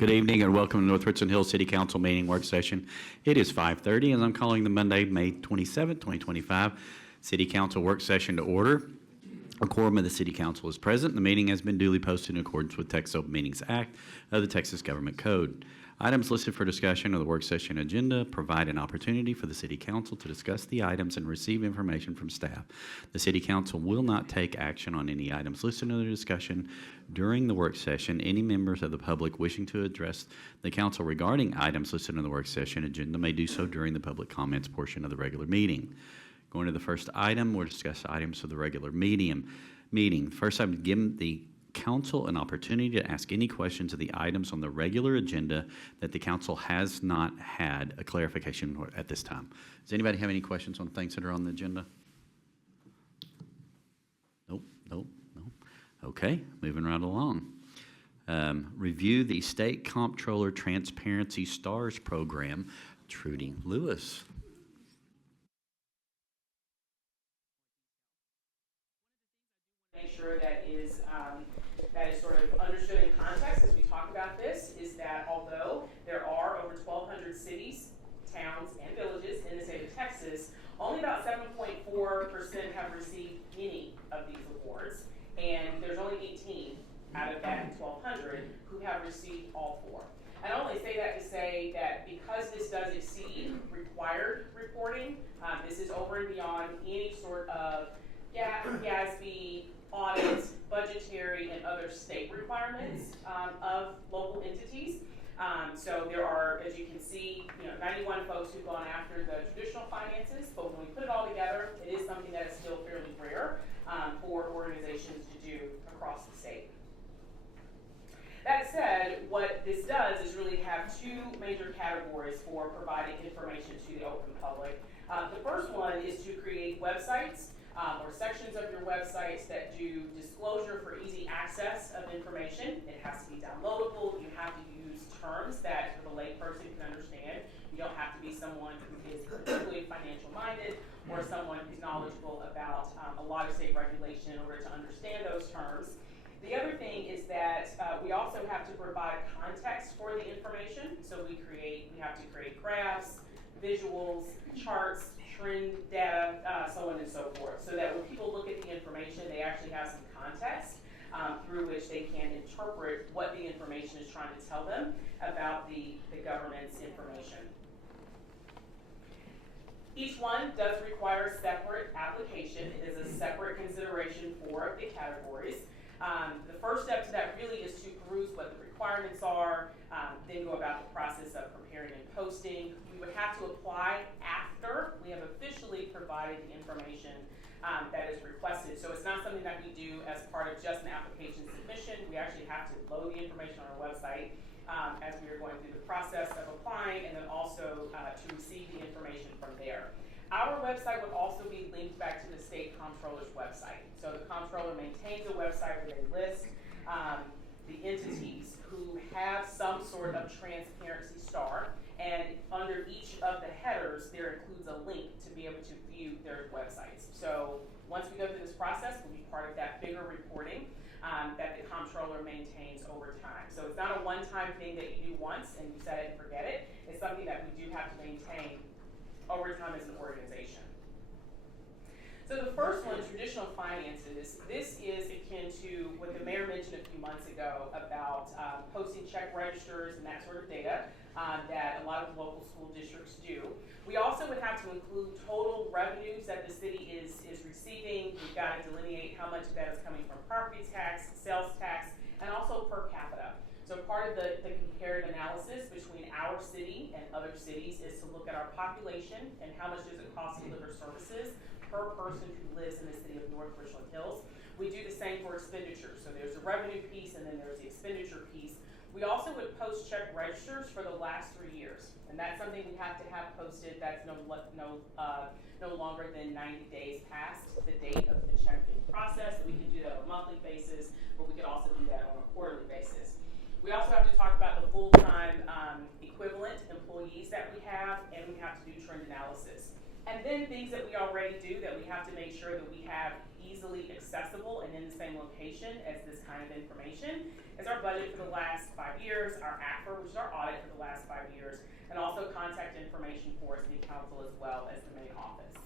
Good evening and welcome to North Richland Hills City Council meeting work session. It is 5:30 and I'm calling the Monday, May 27, 2025 City Council work session to order. A quorum of the City Council is present. The meeting has been duly posted in accordance with Texas Open Meetings Act of the Texas Government Code. Items listed for discussion of the work session agenda provide an opportunity for the City Council to discuss the items and receive information from staff. The City Council will not take action on any items listed in the discussion during the work session. Any members of the public wishing to address the Council regarding items listed in the work session agenda may do so during the public comments portion of the regular meeting. Going to the first item, we'll discuss items of the regular meeting. First, I'm giving the Council an opportunity to ask any questions of the items on the regular agenda that the Council has not had a clarification at this time. Does anybody have any questions on things that are on the agenda? Nope. Okay, moving right along. Review the State Comptroller Transparency Stars Program. Trudy Lewis. Make sure that is sort of understood in context as we talk about this is that although there are over 1,200 cities, towns, and villages in the state of Texas, only about 7.4% have received any of these awards, and there's only 18 out of that 1,200 who have received all four. I only say that to say that because this does exceed required reporting, this is over and beyond any sort of GASB, audit, budgetary, and other state requirements of local entities. So there are, as you can see, 91 folks who've gone after the traditional finances, but when we put it all together, it is something that is still fairly rare for organizations to do across the state. That said, what this does is really have two major categories for providing information to the open public. The first one is to create websites or sections of your websites that do disclosure for easy access of information. It has to be downloadable. You have to use terms that the layperson can understand. You don't have to be someone who is particularly financial minded or someone who's knowledgeable about a lot of state regulation in order to understand those terms. The other thing is that we also have to provide context for the information. So we have to create graphs, visuals, charts, trend data, so on and so forth, so that when people look at the information, they actually have some context through which they can interpret what the information is trying to tell them about the government's information. Each one does require a separate application. It is a separate consideration for the categories. The first step to that really is to peruse what the requirements are, then go about the process of preparing and posting. We would have to apply after we have officially provided the information that is requested. So it's not something that we do as part of just an application submission. We actually have to load the information on our website as we are going through the process of applying, and then also to receive the information from there. Our website would also be linked back to the state comptroller's website. So the comptroller maintains a website where they list the entities who have some sort of transparency star, and under each of the headers there includes a link to be able to view their websites. So once we go through this process, we'll be part of that bigger reporting that the comptroller maintains over time. So it's not a one-time thing that you do once and you set it and forget it. It's something that we do have to maintain over time as an organization. So the first one, traditional finances, this is akin to what the mayor mentioned a few months ago about posting check registers and that sort of data that a lot of local school districts do. We also would have to include total revenues that the city is receiving. We've got to delineate how much of that is coming from property tax, sales tax, and also per capita. So part of the comparative analysis between our city and other cities is to look at our population and how much does it cost to deliver services per person who lives in the city of North Richland Hills. We do the same for expenditures. So there's the revenue piece and then there's the expenditure piece. We also would post check registers for the last 3 years. And that's something we have to have posted that's no longer than 90 days past the date of the check being processed. We can do that on a monthly basis, but we could also do that on a quarterly basis. We also have to talk about the full-time equivalent employees that we have, and we have to do trend analysis. And then things that we already do that we have to make sure that we have easily accessible and in the same location as this kind of information is our budget for the last 5 years, our ACFR, which is our audit for the last 5 years, and also contact information for City Council as well as the main office.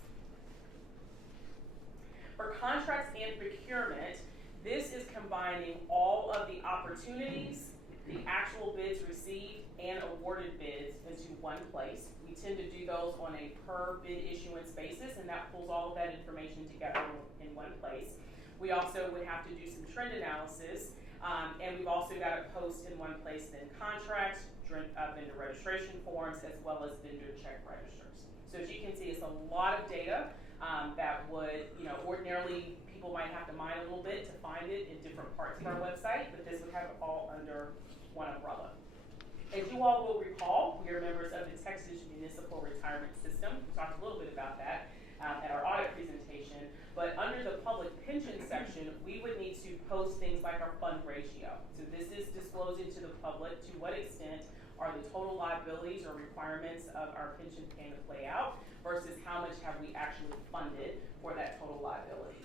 For contracts and procurement, this is combining all of the opportunities, the actual bids received, and awarded bids into one place. We tend to do those on a per bid issuance basis, and that pulls all of that information together in one place. We also would have to do some trend analysis, and we've also got to post in one place then contracts, vendor registration forms, as well as vendor check registers. So as you can see, it's a lot of data that would, ordinarily people might have to mine a little bit to find it in different parts of our website, but this would have it all under one umbrella. As you all will recall, we are members of the Texas Municipal Retirement System. We talked a little bit about that at our audit presentation, but under the public pension section, we would need to post things like our fund ratio. So this is disclosing to the public to what extent are the total liabilities or requirements of our pension payment play out versus how much have we actually funded for that total liability.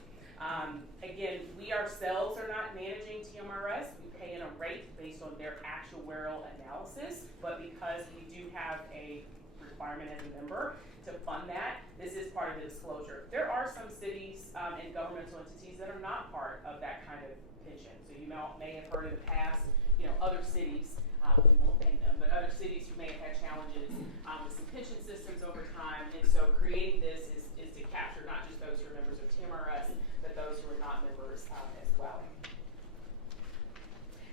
Again, we ourselves are not managing TMRS. We pay in a rate based on their actuarial analysis, but because we do have a requirement as a member to fund that, this is part of the disclosure. There are some cities and governmental entities that are not part of that kind of pension. So you may have heard in the past, other cities, we won't name them, but other cities who may have had challenges with some pension systems over time, and so creating this is to capture not just those who are members of TMRS, but those who are not members as well.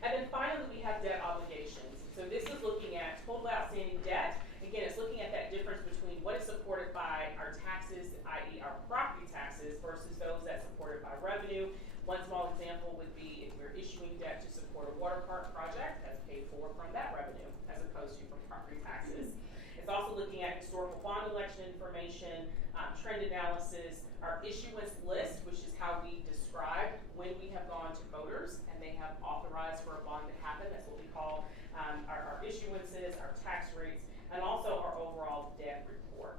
And then finally, we have debt obligations. So this is looking at total outstanding debt. Again, it's looking at that difference between what is supported by our taxes, i.e. our property taxes, versus those that's supported by revenue. One small example would be if we're issuing debt to support a water park project, that's paid for from that revenue as opposed to from property taxes. It's also looking at historical bond election information, trend analysis, our issuance list, which is how we describe when we have gone to voters and they have authorized for a bond to happen. That's what we call our issuances, our tax rates, and also our overall debt report.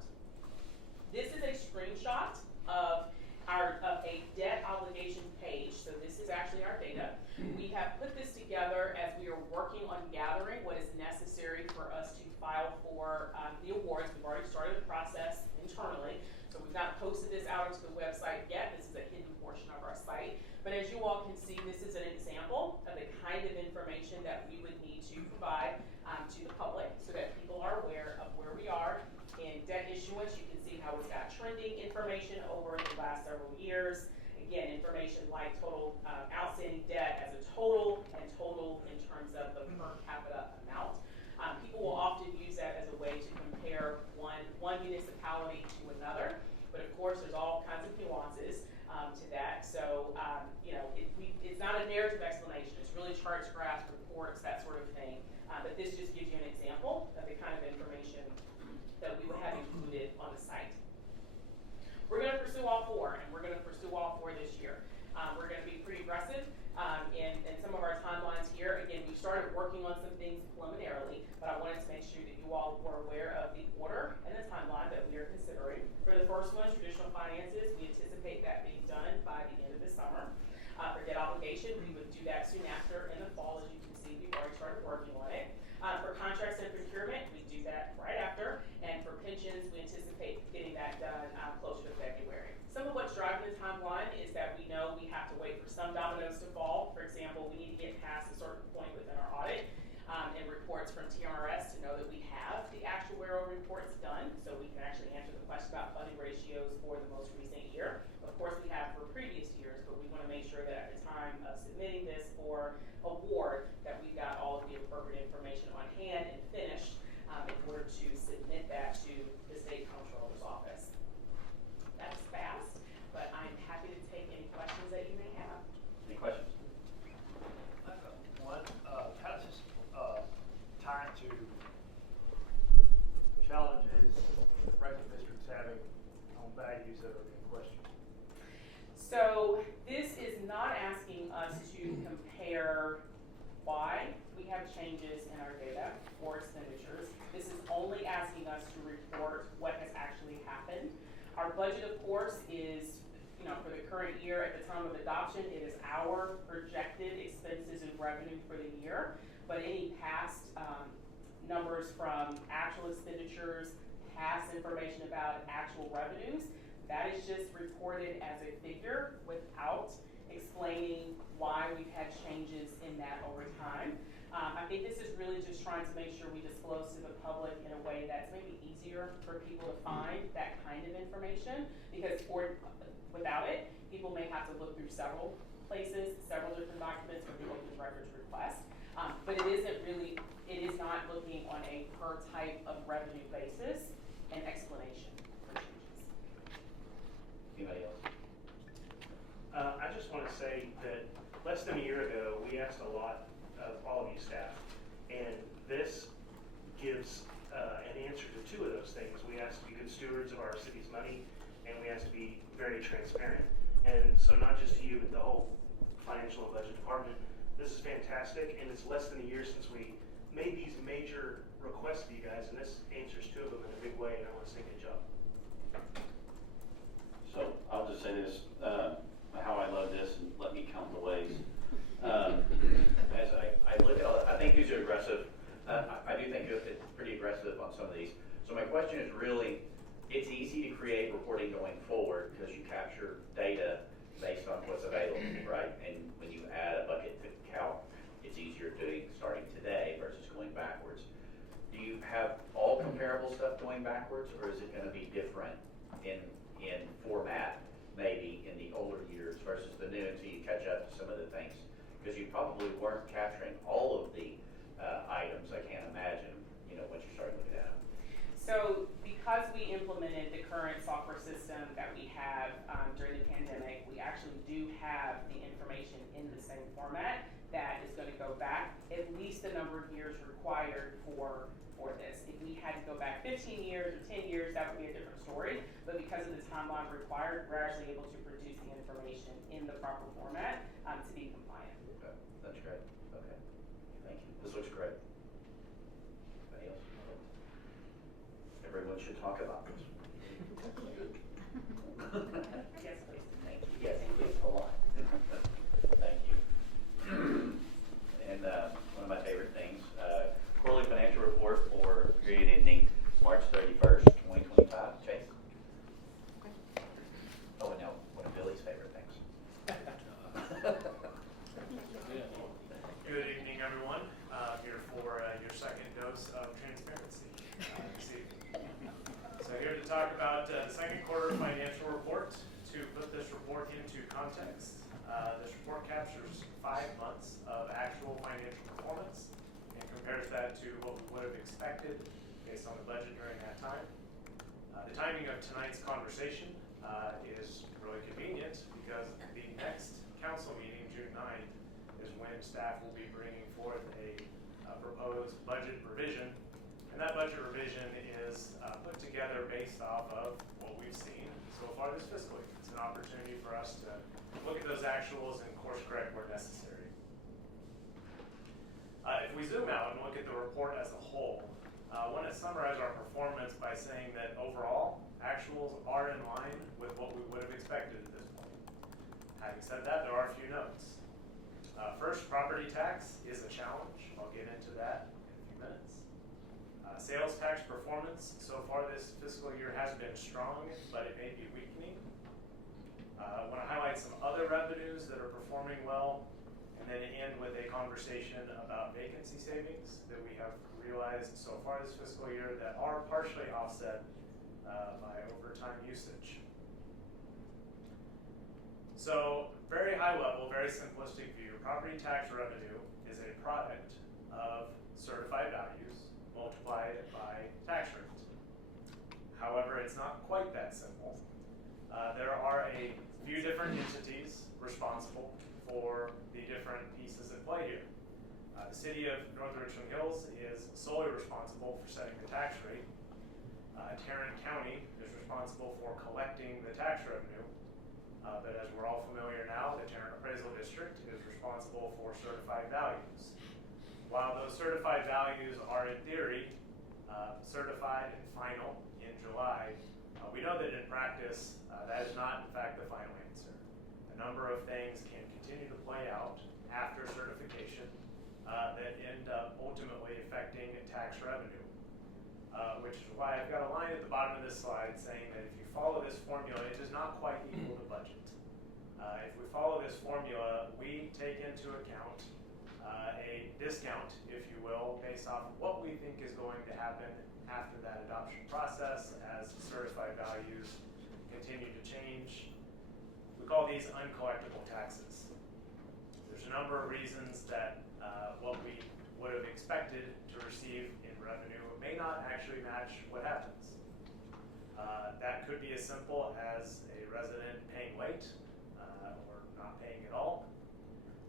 This is a screenshot of a debt obligation page. So this is actually our data. We have put this together as we are working on gathering what is necessary for us to file for the awards. We've already started the process internally. So we've not posted this out onto the website yet. This is a hidden portion of our site. But as you all can see, this is an example of the kind of information that we would need to provide to the public so that people are aware of where we are in debt issuance. You can see how it's got trending information over the last several years. Again, information like total outstanding debt as a total and total in terms of the per capita amount. People will often use that as a way to compare one municipality to another, but of course there's all kinds of nuances to that. So it's not a narrative explanation. It's really charts, graphs, reports, that sort of thing. But this just gives you an example of the kind of information that we would have included on the site. We're going to pursue all four, and we're going to pursue all four this year. We're going to be pretty aggressive in some of our timelines here. Again, we started working on some things preliminarily, but I wanted to make sure that you all were aware of the order and the timeline that we are considering. For the first one, traditional finances, we anticipate that being done by the end of the summer. For debt obligation, we would do that soon after in the fall. As you can see, we've already started working on it. For contracts and procurement, we do that right after. And for pensions, we anticipate getting that done closer to February. Some of what's driving the timeline is that we know we have to wait for some dominoes to fall. For example, we need to get past a certain point within our audit and reports from TMRS to know that we have the actuarial reports done, so we can actually answer the question about funding ratios for the most recent year. Of course, we have for previous years, but we want to make sure that at the time of submitting this for award, that we've got all of the appropriate information on hand and finished in order to submit that to the state comptroller's office. That's fast, but I'm happy to take any questions that you may have. Any questions? One, how does this tie into challenges ranking districts having on values that are in question? So this is not asking us to compare why we have changes in our data or expenditures. This is only asking us to report what has actually happened. Our budget, of course, is, for the current year at the time of adoption, it is our projected expenses and revenue for the year. But any past numbers from actual expenditures, past information about actual revenues, that is just reported as a figure without explaining why we've had changes in that over time. I think this is really just trying to make sure we disclose to the public in a way that's maybe easier for people to find that kind of information, because without it, people may have to look through several places, several different documents for the open records request. But it is not looking on a per type of revenue basis and explanation for changes. Anybody else? I just want to say that less than a year ago, we asked a lot of all of you staff, and this gives an answer to two of those things. We asked to be good stewards of our city's money, and we asked to be very transparent. And so not just to you, but the whole financial and budget department, this is fantastic, and it's less than a year since we made these major requests to you guys, and this answers two of them in a big way, and I want to say good job. So I'll just say this, how I love this, and let me count the ways. As I look at all that, I think these are aggressive. I do think it's pretty aggressive on some of these. So my question is really, it's easy to create reporting going forward because you capture data based on what's available, right? And when you add a bucket to count, it's easier doing starting today versus going backwards. Do you have all comparable stuff going backwards, or is it going to be different in format, maybe in the older years versus the new, until you catch up to some of the things? Because you probably weren't capturing all of the items, I can't imagine, once you started looking at them. So because we implemented the current software system that we have during the pandemic, we actually do have the information in the same format that is going to go back at least the number of years required for this. If we had to go back 15 years or 10 years, that would be a different story. But because of the timeline required, we're actually able to produce the information in the proper format to be compliant. Okay, that's great. Okay, thank you. This looks great. Anybody else? Everyone should talk about this. Yes, please. Thank you. Yes, please, a lot. Thank you. And one of my favorite things, quarterly financial report for period ending March 31st, 2025. Chase? Oh, and now one of Billy's favorite things. Good evening, everyone. Here for your second dose of transparency this evening. So here to talk about the second quarter financial report. To put this report into context, this report captures 5 months of actual financial performance and compares that to what we would have expected based on the budget during that time. The timing of tonight's conversation is really convenient because the next council meeting, June 9th, is when staff will be bringing forth a proposed budget revision. And that budget revision is put together based off of what we've seen so far this fiscal year. It's an opportunity for us to look at those actuals and course correct where necessary. If we zoom out and look at the report as a whole, I want to summarize our performance by saying that overall, actuals are in line with what we would have expected at this point. Having said that, there are a few notes. First, property tax is a challenge. I'll get into that in a few minutes. Sales tax performance so far this fiscal year has been strong, but it may be weakening. I want to highlight some other revenues that are performing well, and then end with a conversation about vacancy savings that we have realized so far this fiscal year that are partially offset by overtime usage. So, very high level, very simplistic view, property tax revenue is a product of certified values multiplied by tax rate. However, it's not quite that simple. There are a few different entities responsible for the different pieces at play here. The city of North Richland Hills is solely responsible for setting the tax rate. Tarrant County is responsible for collecting the tax revenue. But as we're all familiar now, the Tarrant Appraisal District is responsible for certified values. While those certified values are in theory certified and final in July, we know that in practice that is not in fact the final answer. a number of things can continue to play out after certification that end up ultimately affecting tax revenue. Which is why I've got a line at the bottom of this slide saying that if you follow this formula, it does not quite equal the budget. If we follow this formula, we take into account a discount, if you will, based off of what we think is going to happen after that adoption process as certified values continue to change. We call these uncollectible taxes. There's a number of reasons that what we would have expected to receive in revenue may not actually match what happens. That could be as simple as a resident paying late or not paying at all.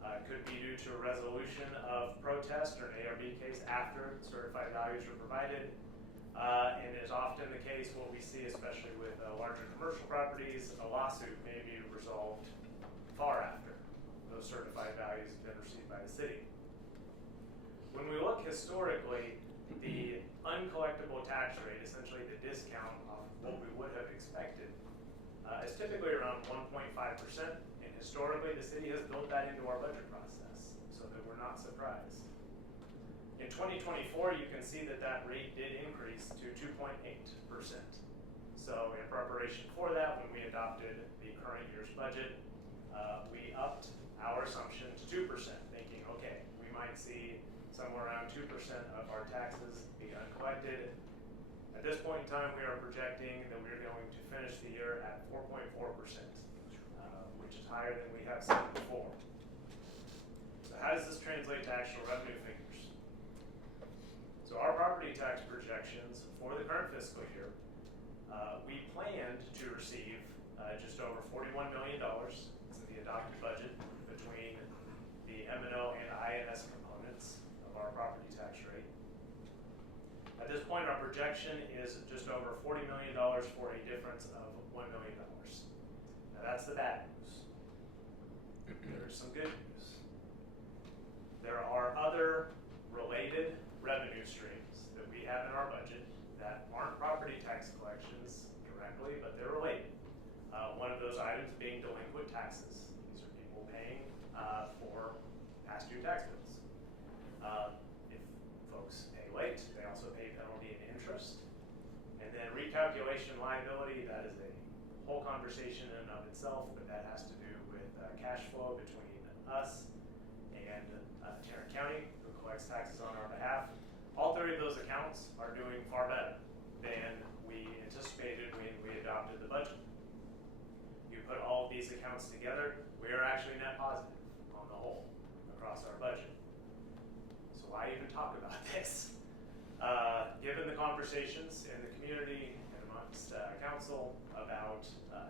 It could be due to a resolution of protest or an ARB case after certified values are provided. And is often the case what we see, especially with larger commercial properties, a lawsuit may be resolved far after those certified values have been received by the city. When we look historically, the uncollectible tax rate, essentially the discount of what we would have expected, is typically around 1.5%. And historically, the city has built that into our budget process so that we're not surprised. In 2024, you can see that that rate did increase to 2.8%. So in preparation for that, when we adopted the current year's budget, we upped our assumption to 2%, thinking, okay, we might see somewhere around 2% of our taxes be uncollected. At this point in time, we are projecting that we're going to finish the year at 4.4%, which is higher than we have seen before. So how does this translate to actual revenue figures? So our property tax projections for the current fiscal year, we planned to receive just over $41 million. It's in the adopted budget between the M&O and INS components of our property tax rate. At this point, our projection is just over $40 million for a difference of $1 million. Now that's the bad news. There's some good news. There are other related revenue streams that we have in our budget that aren't property tax collections directly, but they're related. One of those items being delinquent taxes. These are people paying for past due tax bills. If folks pay late, they also pay penalty and interest. And then recalculation liability, that is a whole conversation in and of itself, but that has to do with cash flow between us and Tarrant County, who collects taxes on our behalf. All three of those accounts are doing far better than we anticipated when we adopted the budget. You put all of these accounts together, we are actually net positive on the whole across our budget. So why even talk about this? Given the conversations in the community and amongst council about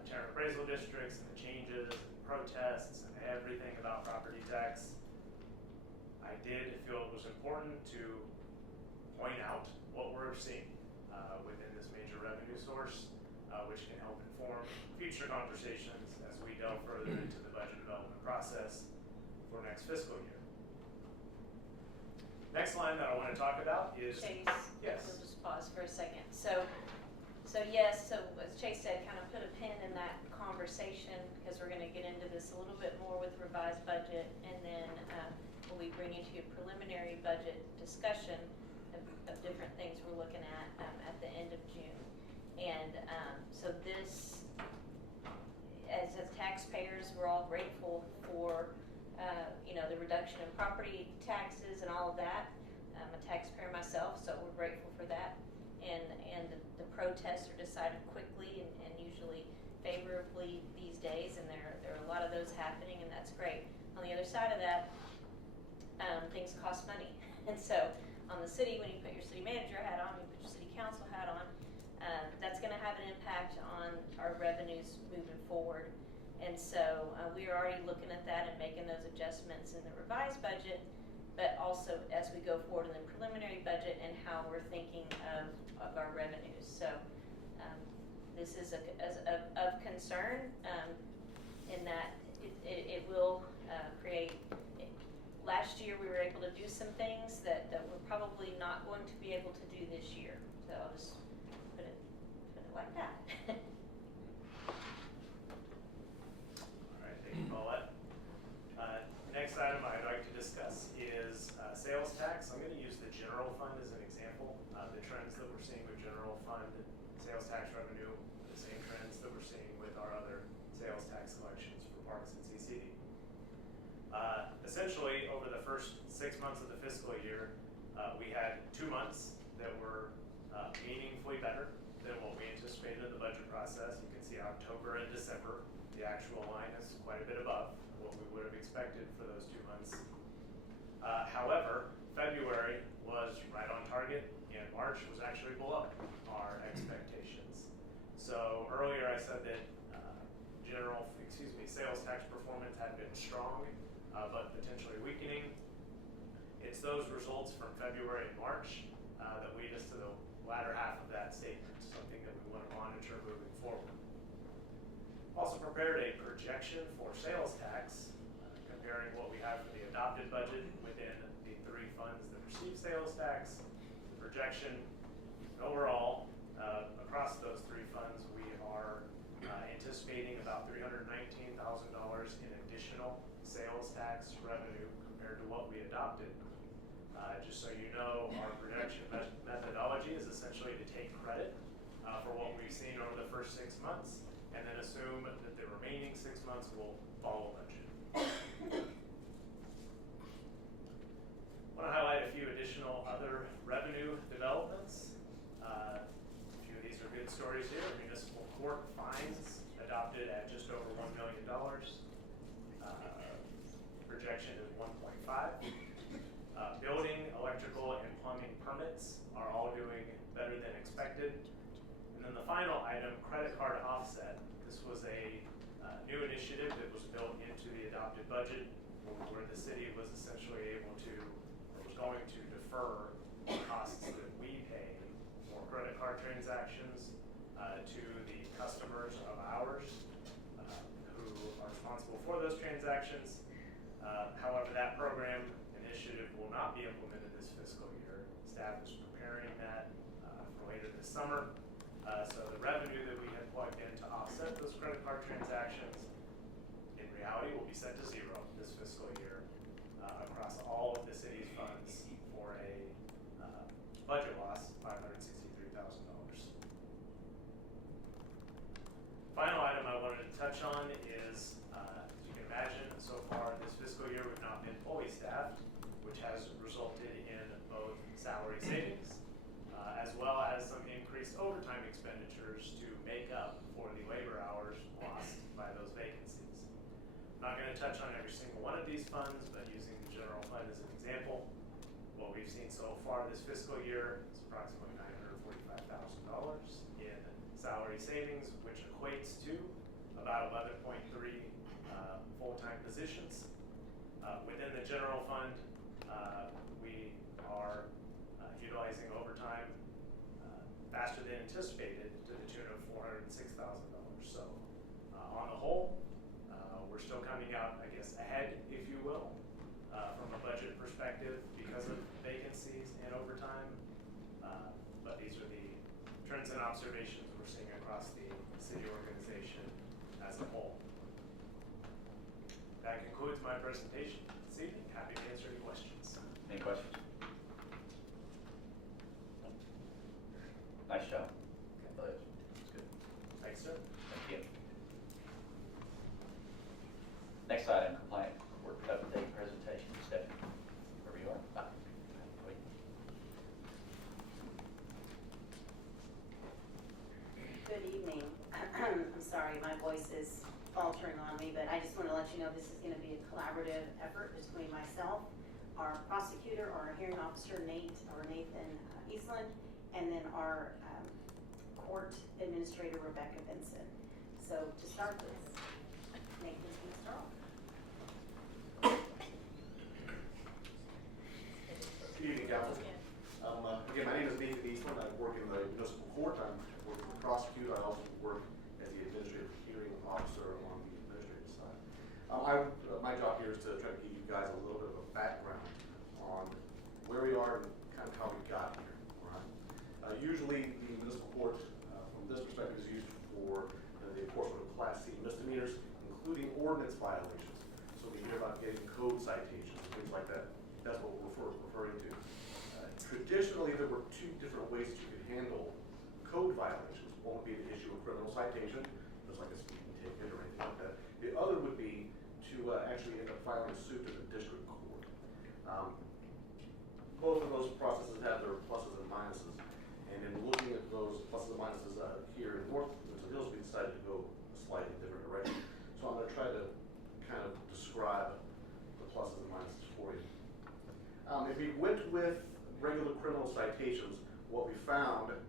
Tarrant appraisal districts and the changes and protests and everything about property tax, I did feel it was important to point out what we're seeing within this major revenue source, which can help inform future conversations as we delve further into the budget development process for next fiscal year. Next line that I want to talk about is Chase, yes. we'll just pause for a second. So yes, so as Chase said, kind of put a pin in that conversation because we're going to get into this a little bit more with the revised budget, and then we'll be bringing to you a preliminary budget discussion of different things we're looking at the end of June. And so this, as taxpayers, we're all grateful for the reduction in property taxes and all of that. I'm a taxpayer myself, so we're grateful for that. And the protests are decided quickly and usually favorably these days, and there are a lot of those happening, and that's great. On the other side of that, things cost money. And so on the city, when you put your city manager hat on, you put your city council hat on, that's going to have an impact on our revenues moving forward. And so we are already looking at that and making those adjustments in the revised budget, but also as we go forward in the preliminary budget and how we're thinking of our revenues. So this is of concern in that it will create. Last year we were able to do some things that we're probably not going to be able to do this year. So I'll just put it like that. All right, thank you, the general fund as an example. The trends that we're seeing with general fund sales tax revenue, are the same trends that we're seeing with our other sales tax collections for parks and CCD. Essentially, over the first 6 months of the fiscal year, we had 2 months that were meaningfully better than what we anticipated in the budget process. You can see October and December, the actual line is quite a bit above what we would have expected for those 2 months. However, February was right on target, and March was actually below our expectations. So earlier I said that sales tax performance had been strong, but potentially weakening. It's those results from February and March that lead us to the latter half of that statement, something that we want to monitor moving forward. Also prepared a projection for sales tax, comparing what we have for the adopted budget within the 3 funds that receive sales tax. The projection overall, across those 3 funds, we are anticipating about $319,000 in additional sales tax revenue compared to what we adopted. Just so you know, our projection methodology is essentially to take credit for what we've seen over the first 6 months, and then assume that the remaining 6 months will follow budget. I want to highlight a few additional other revenue developments. A few of these are good stories here. Municipal court fines adopted at just over $1 million. Projection is 1.5. Building, electrical, and plumbing permits are all doing better than expected. And then the final item, credit card offset. This was a new initiative that was built into the adopted budget, where the city was essentially able to, or was going to defer the costs that we pay for credit card transactions to the customers of ours who are responsible for those transactions. However, that program initiative will not be implemented this fiscal year. Staff is preparing that for later this summer. So the revenue that we had plugged in to offset those credit card transactions, in reality, will be set to 0 this fiscal year across all of the city's funds for a budget loss of $563,000. Final item I wanted to touch on is, as you can imagine, so far this fiscal year we've not been fully staffed, which has resulted in both salary savings as well as some increased overtime expenditures to make up for the labor hours lost by those vacancies. I'm not going to touch on every single one of these funds, but using the general fund as an example, what we've seen so far this fiscal year is approximately $945,000 in salary savings, which equates to about 11.3 full-time positions. Within the general fund, we are utilizing overtime faster than anticipated to the tune of $406,000. So on the whole, we're still coming out, I guess, ahead, if you will, from a budget perspective because of vacancies and overtime. But these are the trends and observations we're seeing across the city organization as a whole. That concludes my presentation this evening. Happy to answer any questions. Any questions? Nice job. That's good. Thanks, sir. Thank you. Next item, compliant court update presentation. Stephanie, wherever you are. Wait. Good evening. I'm sorry, my voice is faltering on me, but I just want to let you know this is going to be a collaborative effort between myself, our prosecutor, our hearing officer, Nathan Eastland, and then our court administrator, Rebecca Benson. So to start with, Nathan's going to start off. Good evening, Council. Again, my name is Nathan Eastland. I work in the municipal court. I work as a prosecutor. I also work as the administrative hearing officer on the administrative side. My job here is to try to give you guys a little bit of a background on where we are and kind of how we got here. All right? Usually, the municipal court, from this perspective, is used for the enforcement of Class C misdemeanors, including ordinance violations. So we hear about getting code citations and things like that. That's what we're referring to. Traditionally, there were two different ways that you could handle code violations. One would be to issue a criminal citation, just like a speeding ticket or anything like that. The other would be to actually end up filing a suit to the district court. Both of those processes have their pluses and minuses. And in looking at those pluses and minuses here in North Windsor Hills, we decided to go a slightly different direction. So I'm going to try to kind of describe the pluses and minuses for you. If we went with regular criminal citations, what we found is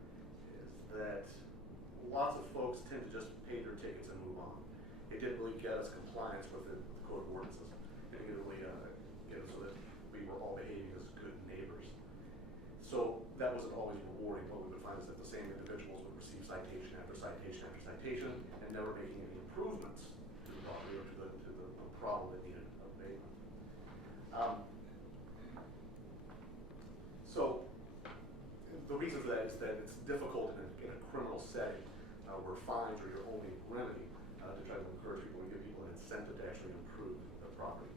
that lots of folks tend to just pay their tickets and move on. It didn't really get us compliance with the code of ordinances. It didn't really get us so that we were all behaving as good neighbors. So that wasn't always rewarding. What we would find is that the same individuals would receive citation after citation after citation and never making any improvements to the property or to the problem that needed abatement. So the reason for that is that it's difficult in a criminal setting where fines are your only remedy to try to encourage people and give people an incentive to actually improve their property.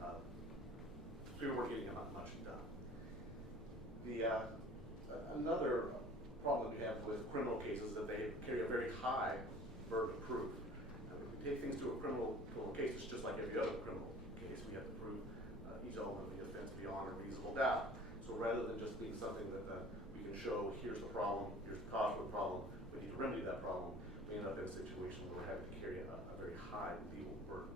So we weren't getting much done. Another problem that we have with criminal cases is that they carry a very high burden of proof. If we take things to a criminal case, it's just like every other criminal case. We have to prove each element of the offense beyond a reasonable doubt. So rather than just being something that we can show, here's the problem, here's the cause of the problem, we need to remedy that problem, we end up in a situation where we're having to carry a very high legal burden.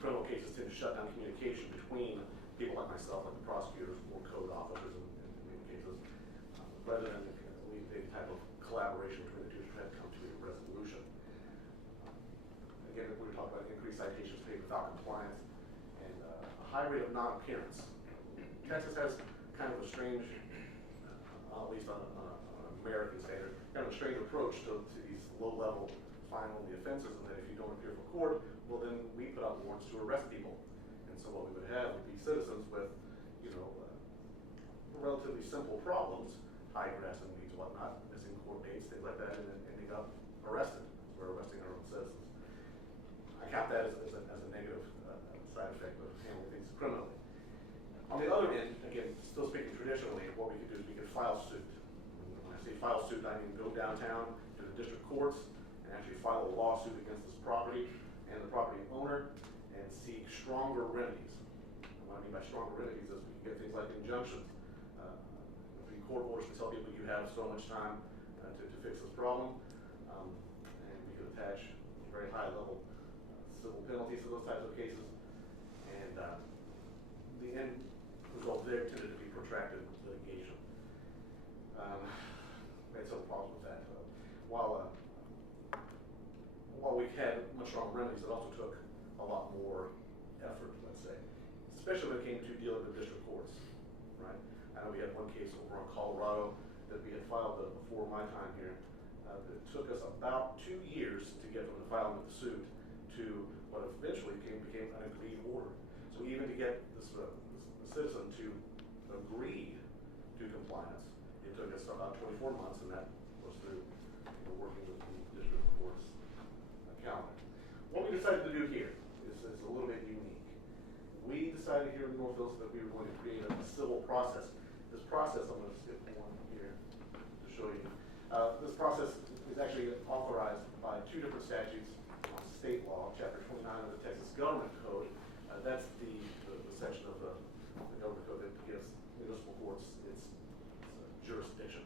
Criminal cases tend to shut down communication between people like myself, like the prosecutors or code officers in many cases, rather than lead any type of collaboration between the two to try to come to a resolution. Again, we were talking about increased citations paid without compliance and a high rate of non-appearance. Texas has kind of a strange, at least on an American standard, kind of a strange approach to these low-level fine-only offenses, and that if you don't appear for court, well then we put out warrants to arrest people. And so what we would have would be citizens with, relatively simple problems, high grassing needs, whatnot, missing court dates, things like that, and then ending up arrested. We're arresting our own citizens. I count that as a negative side effect of handling things criminally. On the other end, again, still speaking traditionally, what we could do is we could file suit. When I say file suit, I mean go downtown to the district courts and actually file a lawsuit against this property and the property owner and seek stronger remedies. And what I mean by stronger remedies is we can get things like injunctions. The court orders to tell people you have so much time to fix this problem, and we could attach very high level civil penalties to those types of cases. And the end result there tended to be protracted litigation. We had some problems with that. While we had much stronger remedies, it also took a lot more effort, let's say, especially when it came to dealing with district courts, right? I know we had one case over in Colorado that we had filed before my time here that took us about 2 years to get from the filing of the suit to what eventually became an agreed order. So even to get this citizen to agree to compliance, it took us about 24 months, and that was through working with the district court's calendar. What we decided to do here is a little bit unique. We decided here in North Hills that we were going to create a civil process. This process, I'm going to skip one here to show you. This process is actually authorized by 2 different statutes on state law, Chapter 29 of the Texas Government Code. That's the section of the Government Code that gives municipal courts its jurisdiction.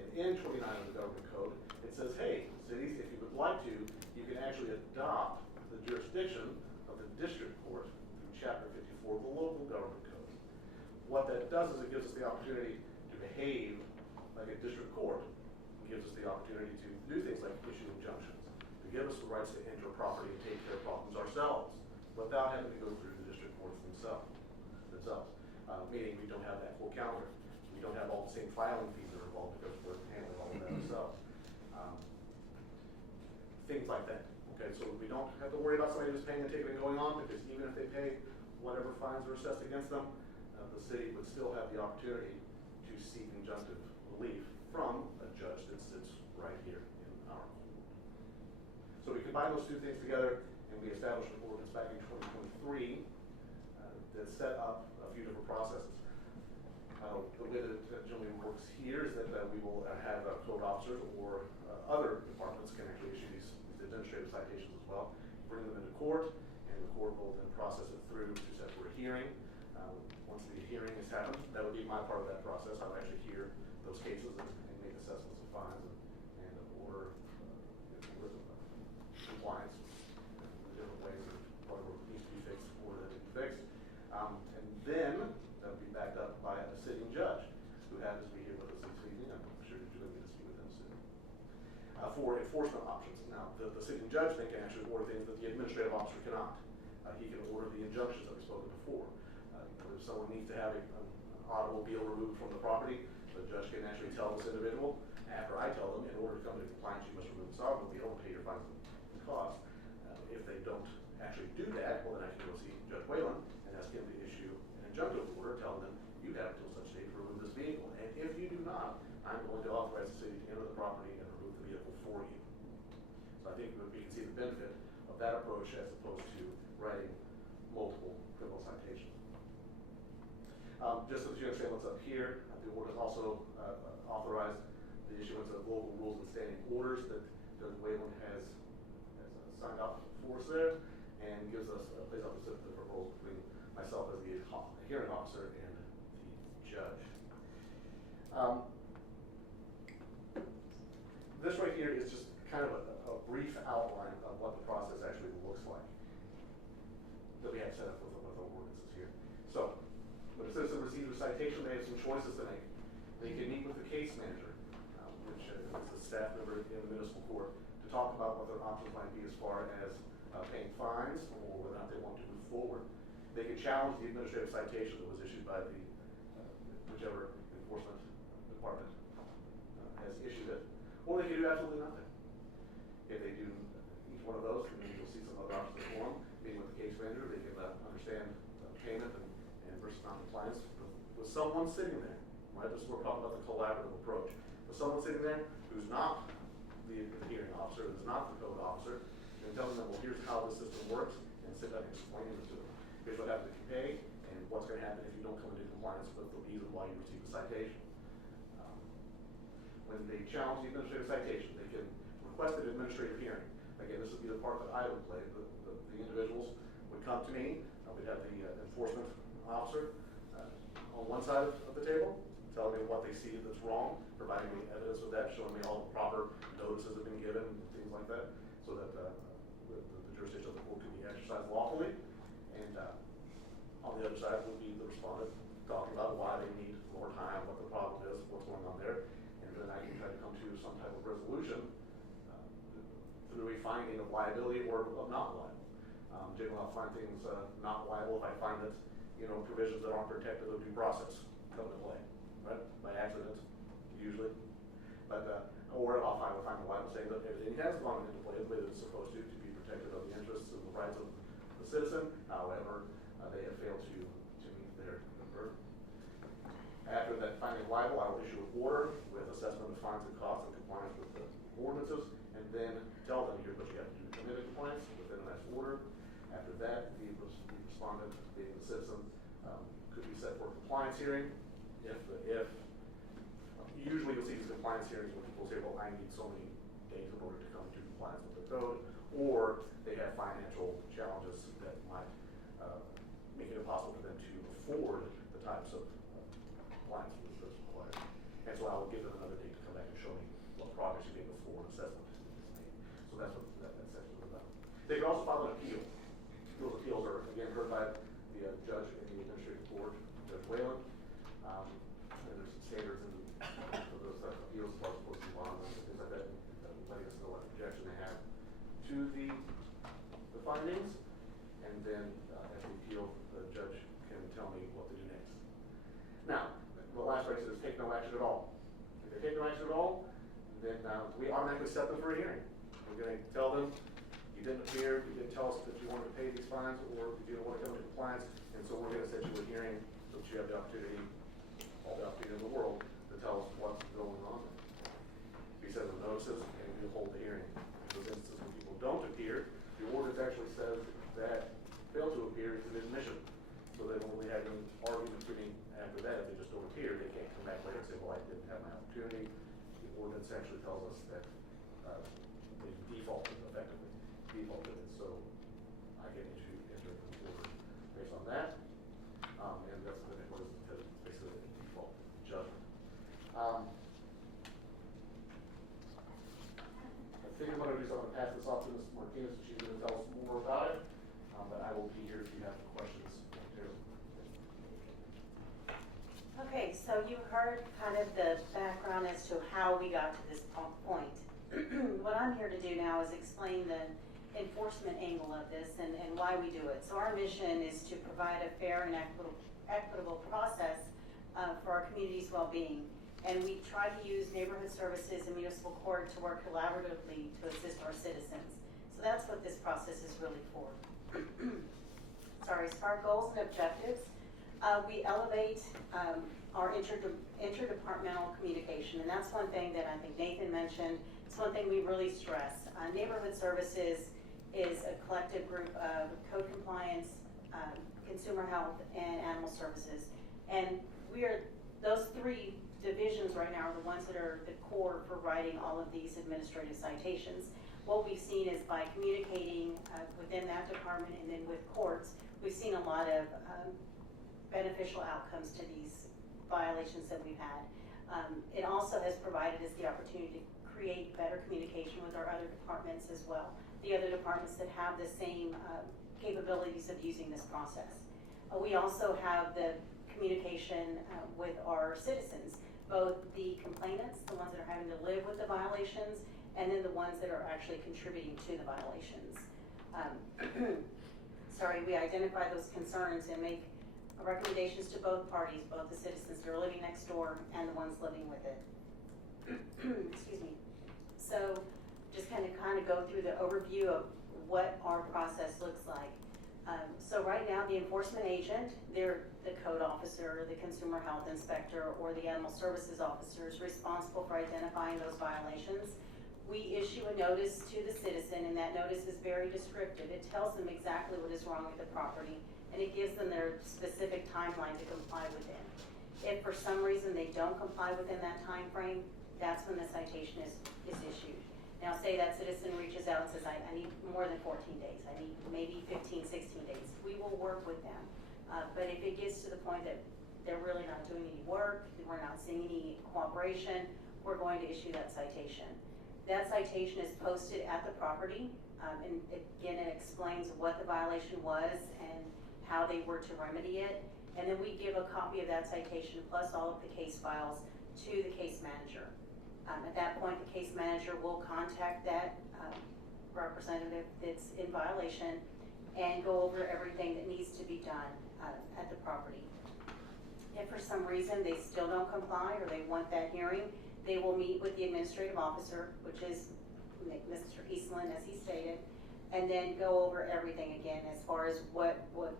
And in 29 of the Government Code, it says, hey, cities, if you would like to, you can actually adopt the jurisdiction of the district court through Chapter 54 of the Local Government Code. What that does is it gives us the opportunity to behave like a district court. It gives us the opportunity to do things like issue injunctions, to give us the rights to enter property and take care of problems ourselves without having to go through the district courts themselves. Meaning we don't have that full calendar. We don't have all the same filing fees that are involved because we're handling all of that ourselves. Things like that. Okay, so we don't have to worry about somebody who's paying a ticket and going on, because even if they pay whatever fines are assessed against them, the city would still have the opportunity to seek injunctive relief from a judge that sits right here in our court. So we combine those two things together, and we established an ordinance back in 2023 that set up a few different processes. that generally works here is that we will have code officers or other departments can actually issue these administrative citations as well, bring them into court, and the court will then process it through to set for a hearing. Once the hearing has happened, that would be my part of that process. I would actually hear those cases and make assessments of fines and order compliance in different ways of whatever needs to be fixed or that it be fixed. And then that would be backed up by a sitting judge who happens to be here with us this evening. I'm sure that you're going to get to speak with them soon. For enforcement options, now the sitting judge then can actually order things that the administrative officer cannot. He can order the injunctions that we spoke of before. If someone needs to have an automobile removed from the property, the judge can actually tell this individual, after I tell them, in order to come into compliance, you must remove this automobile and pay your fines and costs. If they don't actually do that, well, then I can go see Judge Whalen and ask him to issue an injunctive order, telling them, you have until such date to remove this vehicle. And if you do not, I'm going to authorize the city to enter the property and remove the vehicle for you. So I think we can see the benefit of that approach as opposed to writing multiple criminal citations. Just so that you understand what's up here, the ordinance also authorized the issuance of local rules and standing orders that Judge Whalen has signed up for us there, and gives us plays out the roles between myself as the hearing officer and the judge. This right here is just kind of a brief outline of what the process actually looks like that we have set up with our ordinances here. So, when a citizen receives a citation, they have some choices to make. They can meet with the case manager, which is a staff member in the municipal court, to talk about what their options might be as far as paying fines or whether or not they want to move forward. They can challenge the administrative citation that was issued by the whichever enforcement department has issued it, or they can do absolutely nothing. If they do each one of those, then you'll see some other options for them. Meeting with the case manager, they can understand payment and versus non-compliance with someone sitting there. Right? This is what we're talking about, the collaborative approach. With someone sitting there who's not the hearing officer, who's not the code officer, and telling them, well, here's how the system works, and sit down and explain it to them. Here's what happens if you pay, and what's going to happen if you don't come into compliance with the reason why you receive the citation. When they challenge the administrative citation, they can request an administrative hearing. Again, this would be the part that I would play. The individuals would come to me. We'd have the enforcement officer on one side of the table, telling me what they see that's wrong, providing me evidence of that, showing me all the proper notices have been given, and things like that, so that the jurisdiction of the court can be exercised lawfully. And on the other side would be the respondent talking about why they need more time, what the problem is, what's going on there. And then I can try to come to some type of resolution through a finding of liability or of not liable. Generally, I'll find things not liable if I find that, provisions that aren't protective of due process come into play, right? By accident, usually. But, or I'll find the liable saying that everything has gone into play the way that it's supposed to be protective of the interests and the rights of the citizen. However, they have failed to meet their burden. After that finding liable, I will issue an order with assessment of fines and costs in compliance with the ordinances, and then tell them, here's what you have to do to commit compliance within that order. After that, the respondent, being the citizen, could be set for a compliance hearing. If usually you'll see these compliance hearings when people say, well, I need so many days in order to come into compliance with the code, or they have financial challenges that might make it impossible for them to afford the types of compliance that's required. And so I will give them another date to come back and show me what progress you made before an assessment is made. So that's what that section is about. They can also file an appeal. Those appeals are, again, heard by the judge in the administrative court, Judge Whalen. And there's some standards for those appeals, as far as posting bonds and things like that, letting us know what projection they have to the findings. And then as we appeal, the judge can tell me what to do next. Now, the last phrase is take no action at all. If they take no action at all, then we automatically set them for a hearing. We're going to tell them, you didn't appear, you didn't tell us that you wanted to pay these fines, or you didn't want to come into compliance, and so we're going to set you a hearing so that you have the opportunity, all the opportunity in the world, to tell us what's going on. We send them notices, and we'll hold the hearing. In those instances when people don't appear, the ordinance actually says that fail to appear is an admission. So they won't be having arguments between after that. If they just don't appear, they can't come back later and impunity, the ordinance actually tells us that they defaulted effectively, defaulted it, so I get to enter into the order based on that. And that's what is basically a default judgment. I think I'm going to do something, pass this off to Ms. Martinez, she's going to tell us more about it, but I will be here if you have questions too. Okay, so you heard kind of the background as to how we got to this point. What I'm here to do now is explain the enforcement angle of this and why we do it. So our mission is to provide a fair and equitable process for our community's well-being. And we try to use neighborhood services and municipal court to work collaboratively to assist our citizens. So that's what this process is really for. Sorry, so our goals and objectives. We elevate our interdepartmental communication, and that's one thing that I think Nathan mentioned. It's one thing we really stress. Neighborhood services is a collective group of code compliance, consumer health, and animal services. And those three divisions right now are the ones that are the core for writing all of these administrative citations. What we've seen is by communicating within that department and then with courts, we've seen a lot of beneficial outcomes to these violations that we've had. It also has provided us the opportunity to create better communication with our other departments as well, the other departments that have the same capabilities of using this process. We also have the communication with our citizens, both the complainants, the ones that are having to live with the violations, and then the ones that are actually contributing to the violations. We identify those concerns and make recommendations to both parties, both the citizens that are living next door and the ones living with it. Excuse me. So just kind of go through the overview of what our process looks like. So right now, the enforcement agent, they're the code officer, the consumer health inspector, or the animal services officer is responsible for identifying those violations. We issue a notice to the citizen, and that notice is very descriptive. It tells them exactly what is wrong with the property, and it gives them their specific timeline to comply within. If for some reason they don't comply within that time frame, that's when the citation is issued. Now say that citizen reaches out and says, I need more than 14 days, I need maybe 15, 16 days. We will work with them. But if it gets to the point that they're really not doing any work, we're not seeing any cooperation, we're going to issue that citation. That citation is posted at the property, and again, it explains what the violation was and how they were to remedy it. And then we give a copy of that citation plus all of the case files to the case manager. At that point, the case manager will contact that representative that's in violation and go over everything that needs to be done at the property. If for some reason they still don't comply or they want that hearing, they will meet with the administrative officer, which is Mr. Eastland, as he stated, and then go over everything again as far as what would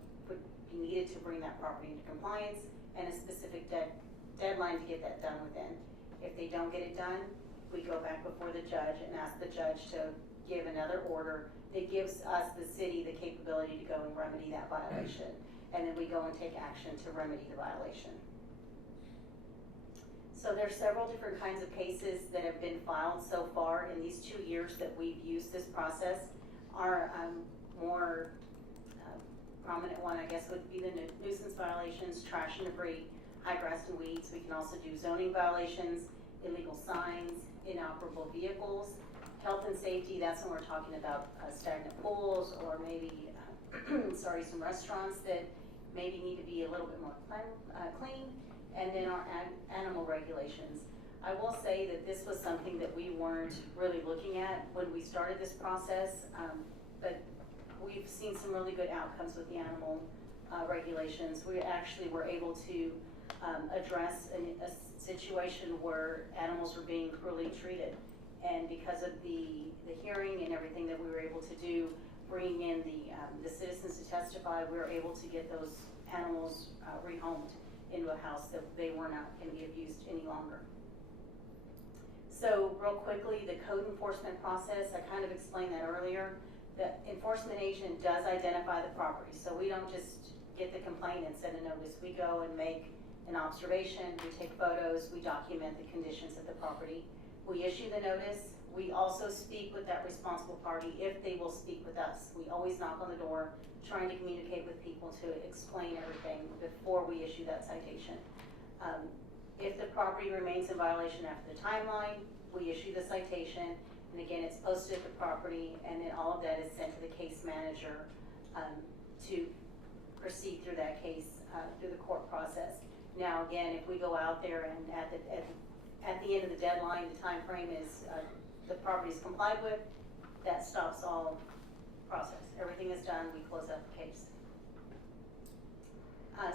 be needed to bring that property into compliance and a specific deadline to get that done within. If they don't get it done, we go back before the judge and ask the judge to give another order that gives us, the city, the capability to go and remedy that violation. And then we go and take action to remedy the violation. So there's several different kinds of cases that have been filed so far in these 2 years that we've used this process. Our more prominent one, I guess, would be the nuisance violations, trash and debris, high grass and weeds. We can also do zoning violations, illegal signs, inoperable vehicles, health and safety. That's when we're talking about stagnant pools or maybe, some restaurants that maybe need to be a little bit more clean. And then our animal regulations. I will say that this was something that we weren't really looking at when we started this process, but we've seen some really good outcomes with the animal regulations. We actually were able to address a situation where animals were being cruelly treated. And because of the hearing and everything that we were able to do, bringing in the citizens to testify, we were able to get those animals rehomed into a house that they were not going to be abused any longer. So real quickly, the code enforcement process, I kind of explained that earlier. The enforcement agent does identify the property, so we don't just get the complaint and send a notice. We go and make an observation, we take photos, we document the conditions of the property. We issue the notice. We also speak with that responsible party if they will speak with us. We always knock on the door, trying to communicate with people to explain everything before we issue that citation. If the property remains in violation after the timeline, we issue the citation, and again, it's posted at the property, and then all of that is sent to the case manager to proceed through that case, through the court process. Now, again, if we go out there and at the end of the deadline, the time frame is the property is complied with, that stops all process. Everything is done, we close out the case.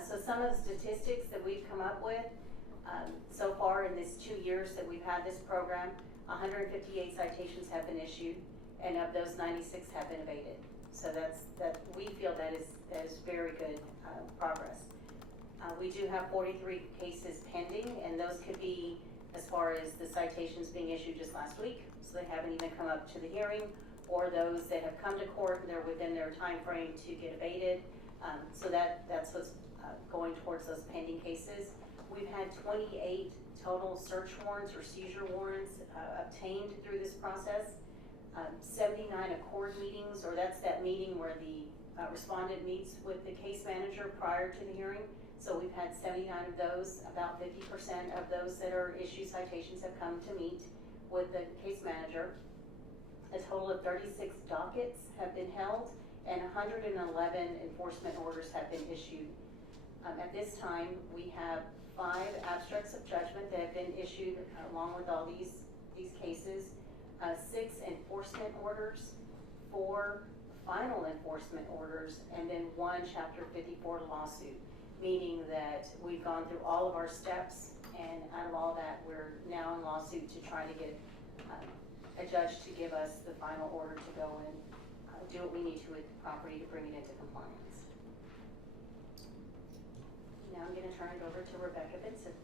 So some of the statistics that we've come up with, so far in this 2 years that we've had this program, 158 citations have been issued, and of those 96 have been evaded. So we feel that is very good progress. We do have 43 cases pending, and those could be as far as the citations being issued just last week, so they haven't even come up to the hearing, or those that have come to court and they're within their time frame to get abated. So that's what's going towards those pending cases. We've had 28 total search warrants or seizure warrants obtained through this process. 79 accord meetings, or that's that meeting where the respondent meets with the case manager prior to the hearing. So we've had 79 of those. About 50% of those that are issued citations have come to meet with the case manager. A total of 36 dockets have been held, and 111 enforcement orders have been issued. At this time, we have 5 abstracts of judgment that have been issued along with all these cases, 6 enforcement orders, 4 final enforcement orders, and then 1 Chapter 54 lawsuit, meaning that we've gone through all of our steps, and out of all that, we're now in lawsuit to try to get a judge to give us the final order to go and do what we need to with the property to bring it into compliance. Now I'm going to turn it over to Rebecca Benson.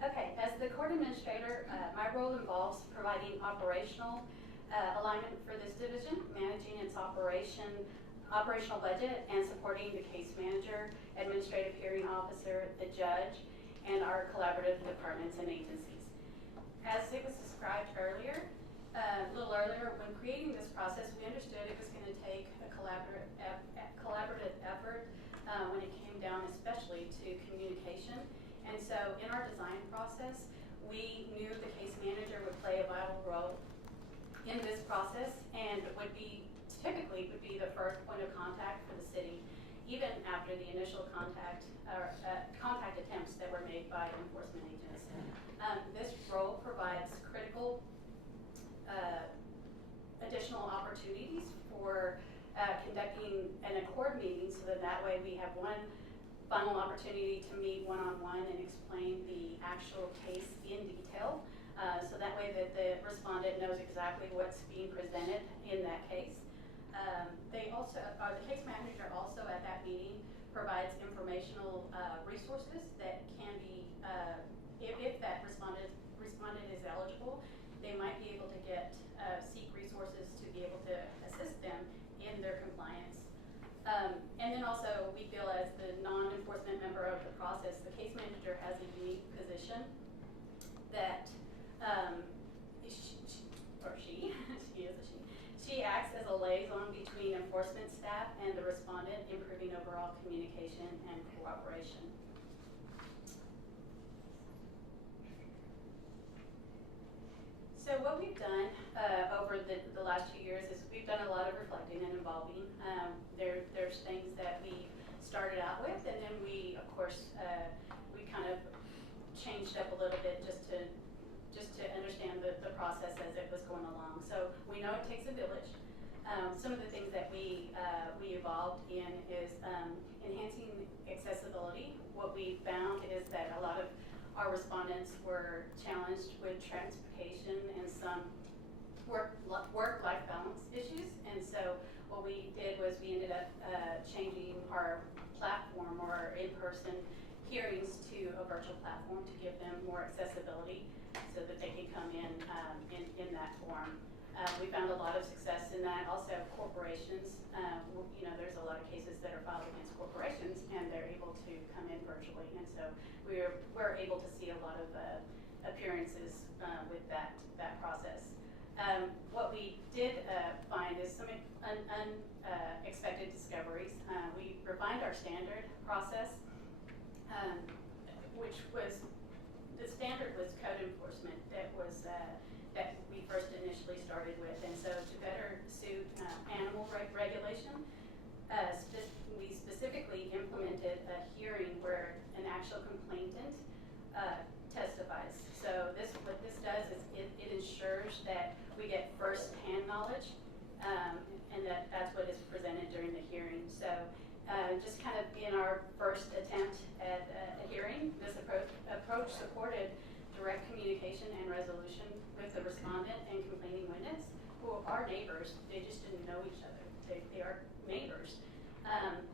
Okay, as the court administrator, my role involves providing operational alignment for this division, managing its operational budget, and supporting the case manager, administrative hearing officer, the judge, and our collaborative departments and agencies. As it was described earlier, a little earlier, when creating this process, we understood it was going to take a collaborative effort when it came down especially to communication. And so in our design process, we knew the case manager would play a vital role in this process and typically would be the first point of contact for the city, even after the initial contact attempts that were made by enforcement agents. This role provides critical additional opportunities for conducting an accord meeting, so that way we have one final opportunity to meet one-on-one and explain the actual case in detail, so that way that the respondent knows exactly what's being presented in that case. The case manager also at that meeting provides informational resources that can be, if that respondent is eligible, they might be able to seek resources to be able to assist them in their compliance. And then also, we feel as the non-enforcement member of the process, the case manager has a unique position that she acts as a liaison between enforcement staff and the respondent, improving overall communication and cooperation. So what we've done over the last few years is we've done a lot of reflecting and involving. There's things that we started out with, and then we, of course, we kind of changed up a little bit just to understand the process as it was going along. So we know it takes a village. Some of the things that we evolved in is enhancing accessibility. What we found is that a lot of our respondents were challenged with transportation and some work-life balance issues. And so what we did was we ended up changing our platform or in-person hearings to a virtual platform to give them more accessibility so that they can come in that form. We found a lot of success in that. Also corporations, you know, there's a lot of cases that are filed against corporations and they're able to come in virtually. And so we're able to see a lot of appearances with that process. What we did find is some unexpected discoveries. We refined our standard process, which was, the standard was code enforcement that was that we first initially started with. And so to better suit animal regulation, we specifically implemented a hearing where an actual complainant testifies. So what this does is it ensures that we get first-hand knowledge, and that's what is presented during the hearing. So just kind of in our first attempt at a hearing, this approach supported direct communication and resolution with the respondent and complaining witness, who are neighbors. They just didn't know each other. They are neighbors.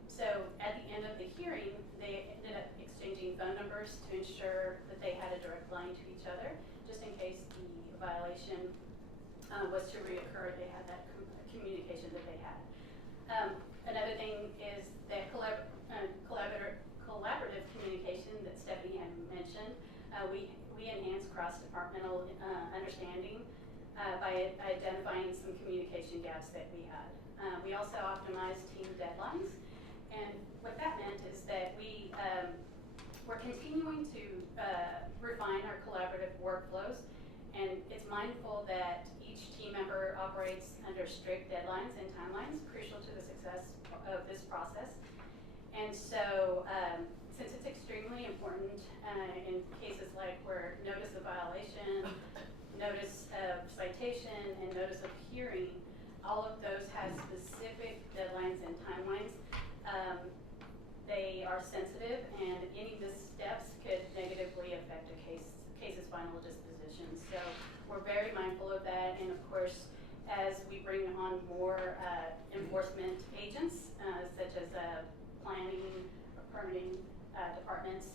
So at the end of the hearing, they ended up exchanging phone numbers to ensure that they had a direct line to each other, just in case the violation was to reoccur. They had that communication that they had. Another thing is that collaborative communication that Stephanie had mentioned. We enhanced cross-departmental understanding by identifying some communication gaps that we had. We also optimized team deadlines, and what that meant is that we're continuing to refine our collaborative workflows, and it's mindful that each team member operates under strict deadlines and timelines, crucial to the success of this process. And so, since it's extremely important in cases like where notice of violation, notice of citation, and notice of hearing, all of those have specific deadlines and timelines. They are sensitive, and any missteps could negatively affect a case's final disposition. So we're very mindful of that, and of course, as we bring on more enforcement agents, such as planning or permitting departments,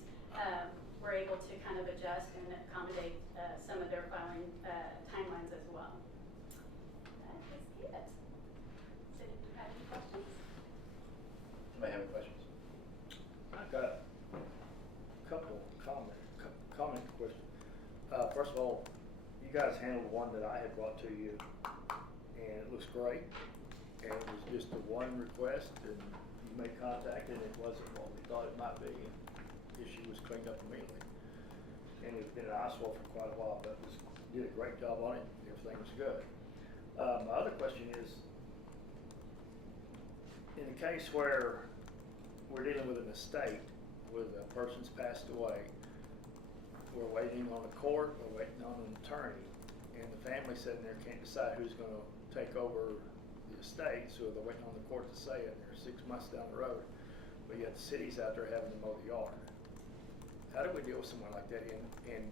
we're able to kind of adjust and accommodate some of their filing timelines as well. That is it. So did you have any questions? Anybody have any questions? I've got a couple comment questions. First of all, you guys handled one that I had brought to you, and it looks great. And it was just the one request, and you made contact, and it wasn't what we thought it might be. And the issue was cleaned up immediately. And it's been an eyesore for quite a while, but you did a great job on it. Everything was good. My other question is, in the case where we're dealing with an estate, with a person's passed away, we're waiting on a court, we're waiting on an attorney, and the family sitting there can't decide who's going to take over the estate, so they're waiting on the court to say it. They're 6 months down the road, but yet the city's out there having to mow the yard. How do we deal with someone like that? And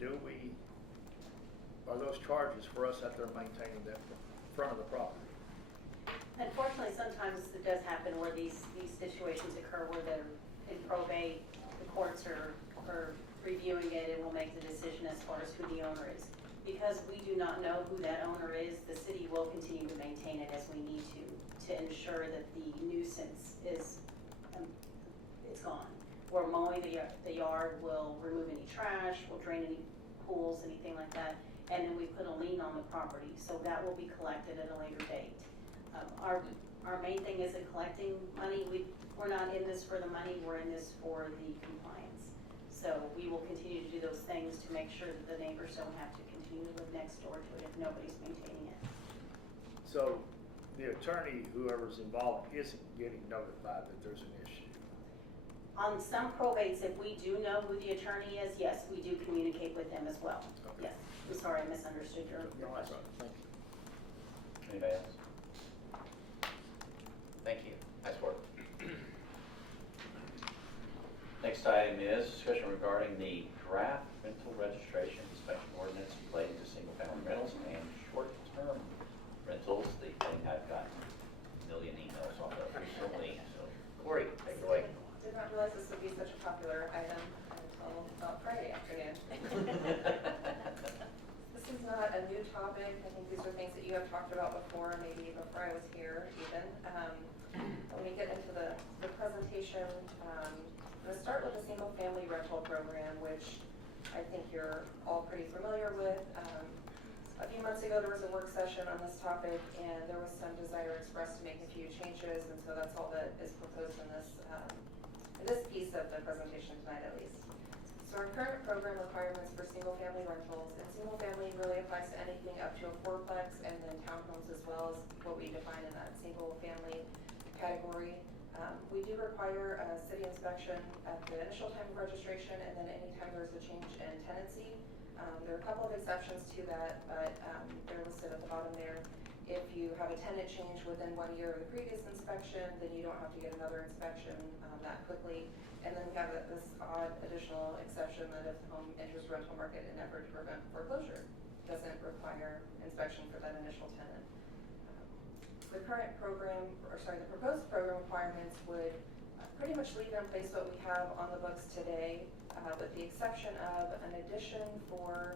are those charges for us out there maintaining that front of the property? Unfortunately, sometimes it does happen where these situations occur where they're in probate, the courts are reviewing it and will make the decision as far as who the owner is. Because we do not know who that owner is, the city will continue to maintain it as we need to ensure that the nuisance is, it's gone. We're mowing the yard, we'll remove any trash, we'll drain any pools, anything like that, and then we put a lien on the property, so that will be collected at a later date. Our main thing isn't collecting money. We're not in this for the money, we're in this for the compliance. So we will continue to do those things to make sure that the neighbors don't have to continue to live next door to it if nobody's maintaining it. So the attorney, whoever's involved, isn't getting notified that there's an issue. On some probates, if we do know who the attorney is, yes, we do communicate with them as well. Okay. Yes, I'm sorry, I misunderstood your No, that's question. right. Thank you. Anybody else? Thank you. Nice work. Next item is discussion regarding the draft rental registration suspension ordinance relating to single-family rentals and short-term rentals. The thing I've gotten a million emails off of recently. So, Corey, take it away. Did not realize this would be such a popular item until about Friday afternoon. This is not a new topic. I think these these are things that you have talked about before, maybe before I was here even. When we get into the presentation, I'm going to start with the single-family rental program, which I think you're all pretty familiar with. A few months ago, there was a work session on this topic, and there was some desire expressed to make a few changes, and so that's all that is proposed in this piece of the presentation tonight, at least. So our current program requirements for single-family rentals, and single-family really applies to anything up to a fourplex, and then townhomes as well as what we define in that single-family category. We do require a city inspection at the initial time of registration, and then anytime there's a change in tenancy. There are a couple of exceptions to that, but they're listed at the bottom there. If you have a tenant change within 1 year of the previous inspection, then you don't have to get another inspection that quickly. And then we have this odd additional exception that if the home enters rental market in effort to prevent foreclosure, doesn't require inspection for that initial tenant. The current program, the proposed program requirements would pretty much leave in place what we have on the books today, with the exception of an addition for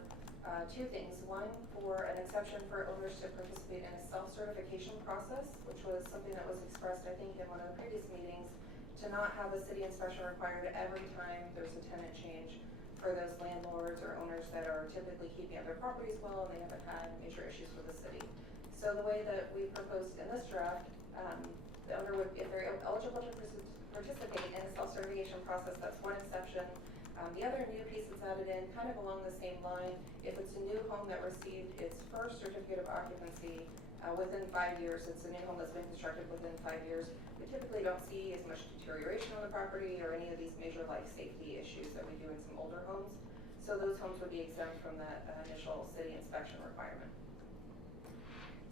two things. One, for an exception for owners to participate in a self-certification process, which was something that was expressed, I think, in one of the previous meetings, to not have a city inspection required every time there's a tenant change for those landlords or owners that are typically keeping up their properties well and they haven't had major issues with the city. So the way that we proposed in this draft, the owner would, if they're eligible to participate in a self-certification process, that's one exception. The other new piece that's added in, kind of along the same line, if it's a new home that received its first certificate of occupancy within 5 years, it's a new home that's been constructed within 5 years, we typically don't see as much deterioration on the property or any of these major life safety issues that we do in some older homes. So those homes would be exempt from that initial city inspection requirement.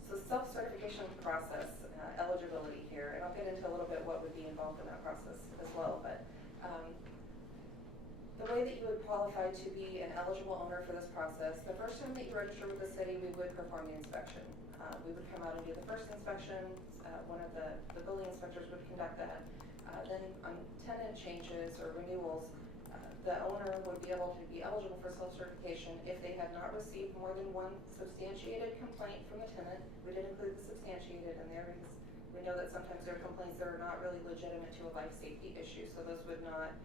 So self-certification process, eligibility here, and I'll get into a little bit what would be involved in that process as well, but the way that you would qualify to be an eligible owner for this process, the first time that you register with the city, we would perform the inspection. We would come out and do the first inspection, one of the building inspectors would conduct that. Then on tenant changes or renewals, the owner would be able to be eligible for self-certification if they had not received more than one substantiated complaint from the tenant. We did include the substantiated in there because we know that sometimes there are complaints that are not really legitimate to a life safety issue, so those would not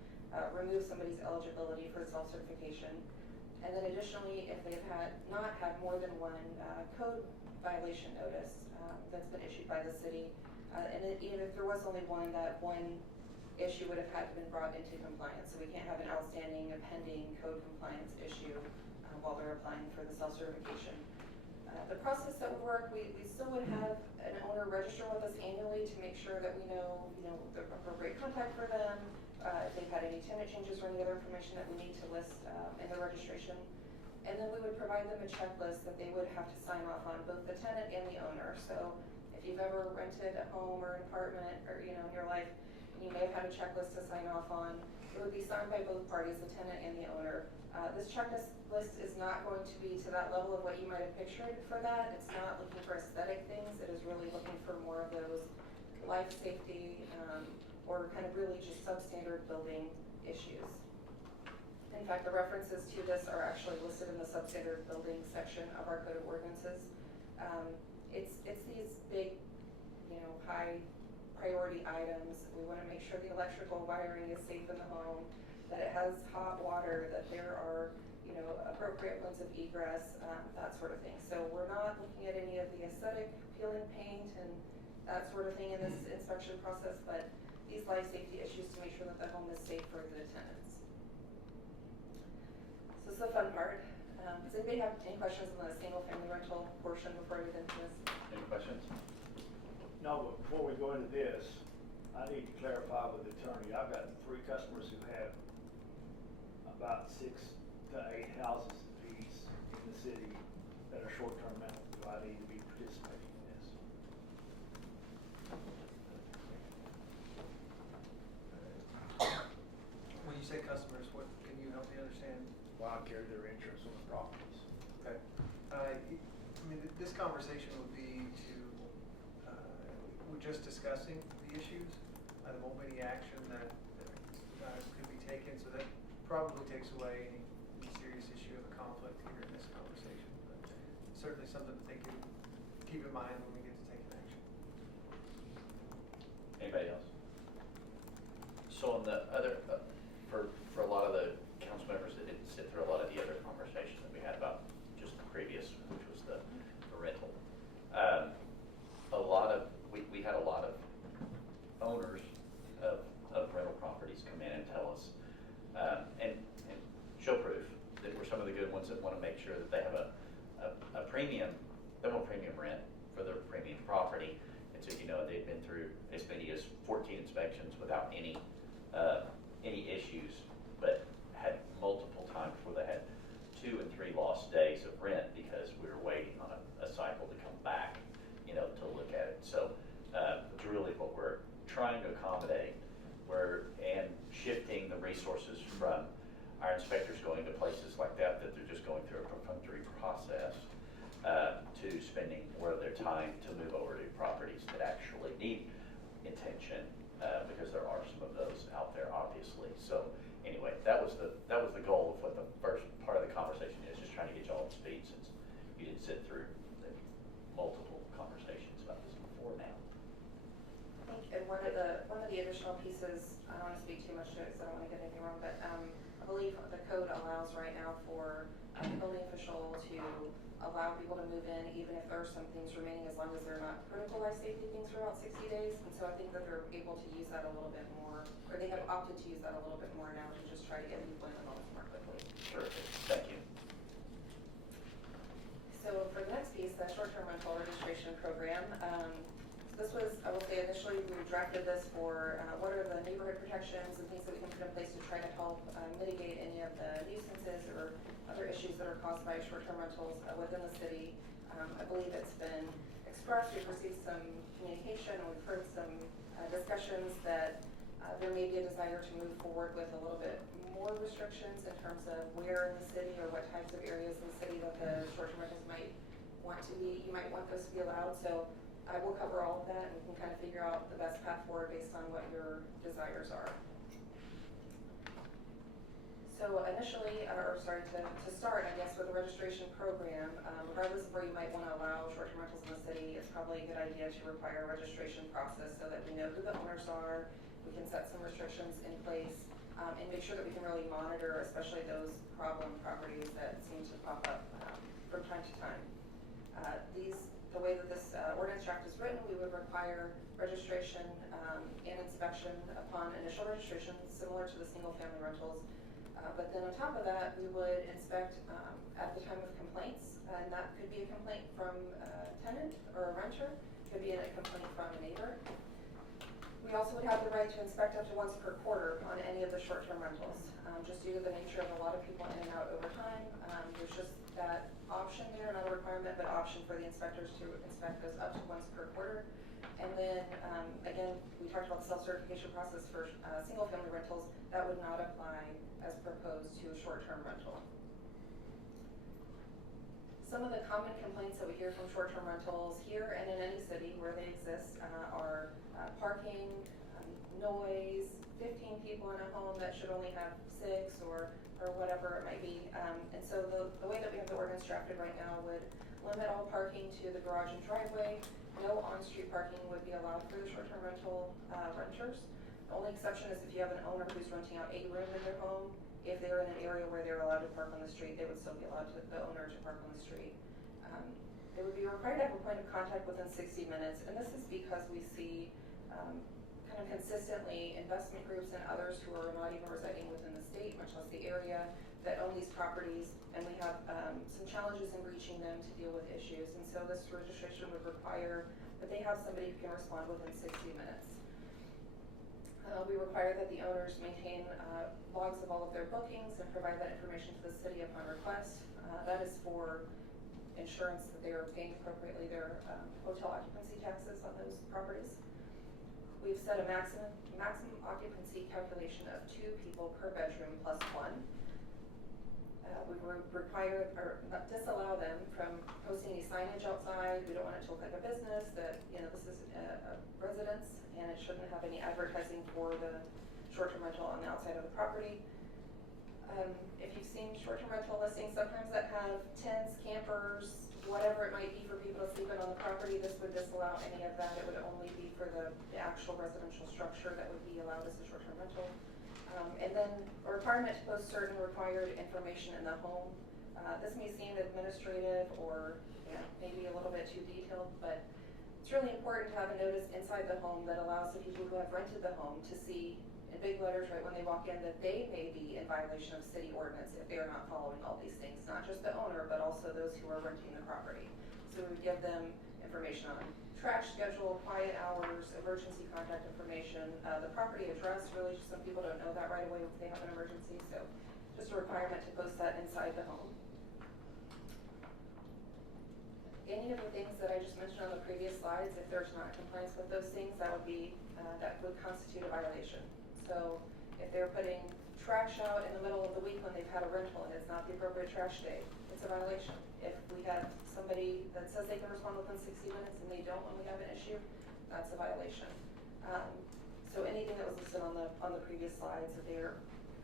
remove somebody's eligibility for self-certification. And then additionally, if they've not had more than one code violation notice that's been issued by the city, and even if there was only one, that one issue would have had to been brought into compliance. So we can't have an outstanding, pending code compliance issue while they're applying for the self-certification. The process that would work, we still would have an owner register with us annually to make sure that we know the appropriate contact for them, if they've had any tenant changes or any other information that we need to list in the registration. And then we would provide them a checklist that they would have to sign off on, both the tenant and the owner. So if you've ever rented a home or an apartment or in your life, and you may have had a checklist to sign off on, it would be signed by both parties, the tenant and the owner. This checklist list is not going to be to that level of what you might have pictured for that. It's not looking for aesthetic things. It is really looking for more of those life safety or kind of really just substandard building issues. In fact, the references to this are actually listed in the substandard building section of our Code of Ordinances. It's these big, high priority items. We want to make sure the electrical wiring is safe in the home, that it has hot water, that there are, appropriate modes of egress, that sort of thing. So we're not looking at any of the aesthetic peeling paint and that sort of thing in this inspection process, but these life safety issues to make sure that the home is safe for the tenants. So this is the fun part. Does anybody have any questions on the single family rental portion before we get into this? Any questions? No, but before we go into this, I need to clarify with the attorney. I've got 3 customers who have about 6 to 8 houses apiece in the city that are short-term rental. Do I need to be participating in this? When you say customers, what, can you help me understand? Well, I carry their insurance on the properties. Okay. This conversation would be to, we're just discussing the issues. There won't be any action that could be taken, so that probably takes away any serious issue of a conflict here in this conversation. But certainly something to think keep in mind when we get to take an action. Anybody else? So on the other, for a lot of the council members that didn't sit through a lot of the other conversation that we had about just the previous, which was the rental. We had a lot of owners of rental properties come in and tell us, and show proof that we're some of the good ones that want to make sure that they have a premium, they want premium rent for their premium property. And so, you know, they've been through as many as 14 inspections without any issues, but had multiple times where they had 2 and 3 lost days of rent because we were waiting on a cycle to come back, you know, to look at it. So it's really what we're trying to accommodate, and shifting the resources from our inspectors going to places like that they're just going through a perfunctory process, to spending more of their time to move over to properties that actually need attention, because there are some of those out there, obviously. So anyway, that was the goal of what the first part of the conversation is, just trying to get y'all up to speed since you didn't sit through the multiple conversations about this before now. I think, and one of the additional pieces, I don't want to speak too much to it because I don't want to get anything wrong, but I believe the code allows right now for a building official to allow people to move in even if there are some things remaining, as long as they're not critical life safety things for about 60 days. And so I think that they're able to use that a little bit more, or they have opted to use that a little bit more now to just try to get people in the homes more quickly. Terrific, thank you. So for the next piece, the short-term rental registration program, this was, I will say initially, we drafted this for what are the neighborhood protections and things that we can put in place to try to help mitigate any of the nuisances or other issues that are caused by short-term rentals within the city. I believe it's been expressed, we've received some communication, we've heard some discussions that there may be a desire to move forward with a little bit more restrictions in terms of where in the city or what types of areas in the city that the short-term rentals might want to be, you might want those to be allowed. So I will cover all of that and we can kind of figure out the best path forward based on what your desires are. So initially, to start, I guess, with the registration program, regardless of where you might want to allow short-term rentals in the city, it's probably a good idea to require a registration process so that we know who the owners are, we can set some restrictions in place, and make sure that we can really monitor, especially those problem properties that seem to pop up from time to time. The way that this ordinance draft is written, we would require registration and inspection upon initial registration, similar to the single-family rentals. But then on top of that, we would inspect at the time of complaints, and that could be a complaint from a tenant or a renter, could be a complaint from a neighbor. We also would have the right to inspect up to once per quarter on any of the short-term rentals, just due to the nature of a lot of people in and out over time. There's just that option there, not a requirement, but option for the inspectors to inspect those up to once per quarter. And then, again, we talked about the self-certification process for single-family rentals. That would not apply as proposed to a short-term rental. Some of the common complaints that we hear from short-term rentals here and in any city where they exist are parking, noise, 15 people in a home that should only have 6 or whatever it might be. And so the way that we have the ordinance drafted right now would limit all parking to the garage and driveway. No on-street parking would be allowed for the short-term rental renters. The only exception is if you have an owner who's renting out a room in their home. If they're in an area where they're allowed to park on the street, they would still be allowed the owner to park on the street. They would be required to have a point of contact within 60 minutes, and this is because we see kind of consistently investment groups and others who are not even residing within the state, much less the area, that own these properties, and we have some challenges in reaching them to deal with issues. And so this registration would require that they have somebody who can respond within 60 minutes. We require that the owners maintain logs of all of their bookings and provide that information to the city upon request. That is for insurance that they are paying appropriately their hotel occupancy taxes on those properties. We've set a maximum occupancy calculation of 2 people per bedroom plus 1. We require or disallow them from posting any signage outside. We don't want it to look like a business, that, you know, this is a residence and it shouldn't have any advertising for the short-term rental on the outside of the property. if you've seen short-term rental listings, sometimes that have tents, campers, whatever it might be for people to sleep in on the property, this would disallow any of that. It would only be for the actual residential structure that would be allowed as a short-term rental. And then a requirement to post certain required information in the home. This may seem administrative or maybe a little bit too detailed, but it's really important to have a notice inside the home that allows the people who have rented the home to see in big letters right when they walk in that they may be in violation of city ordinance if they are not following all these things, not just the owner, but also those who are renting the property. So we would give them information on trash schedule, quiet hours, emergency contact information, the property address. Really, just some people don't know that right away if they have an emergency, so just a requirement to post that inside the home. Any of the things that I just mentioned on the previous slides, if there's not compliance with those things, that would constitute a violation. So if they're putting trash out in the middle of the week when they've had a rental and it's not the appropriate trash day, it's a violation. If we have somebody that says they can respond within 60 minutes and they don't when we have an issue, that's a violation. So anything that was listed on the previous slides, if they're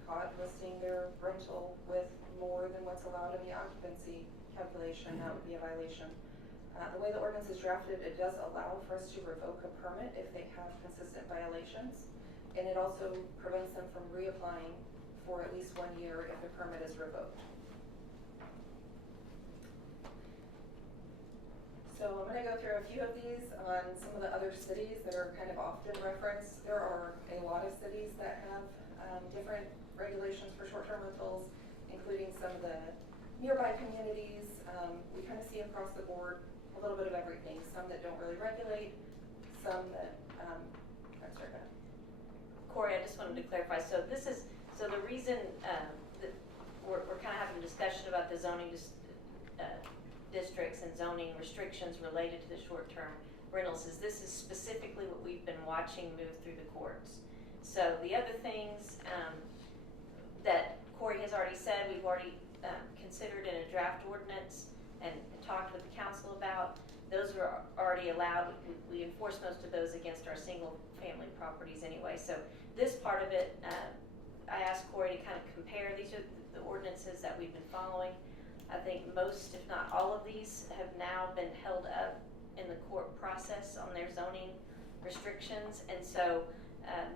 caught listing their rental with more than what's allowed in the occupancy calculation, that would be a violation. The way the ordinance is drafted, it does allow for us to revoke a permit if they have consistent violations. And it also prevents them from reapplying for at least 1 year if the permit is revoked. So I'm going to go through a few of these on some of the other cities that are kind of often referenced. There are a lot of cities that have different regulations for short-term rentals, including some of the nearby communities. We kind of see across the board a little bit of everything. Some that don't really regulate, some that, I'm sorry, go ahead. Corey, I just wanted to clarify, so the reason that we're kind of having a discussion about the zoning districts and zoning restrictions related to the short-term rentals is this is specifically what we've been watching move through the courts. So the other things that Corey has already said, we've already considered in a draft ordinance and talked with the council about. Those are already allowed. We enforce most of those against our single-family properties anyway. So this part of it, I asked Corey to kind of compare. These are the ordinances that we've been following. I think most, if not all of these, have now been held up in the court process on their zoning restrictions. And so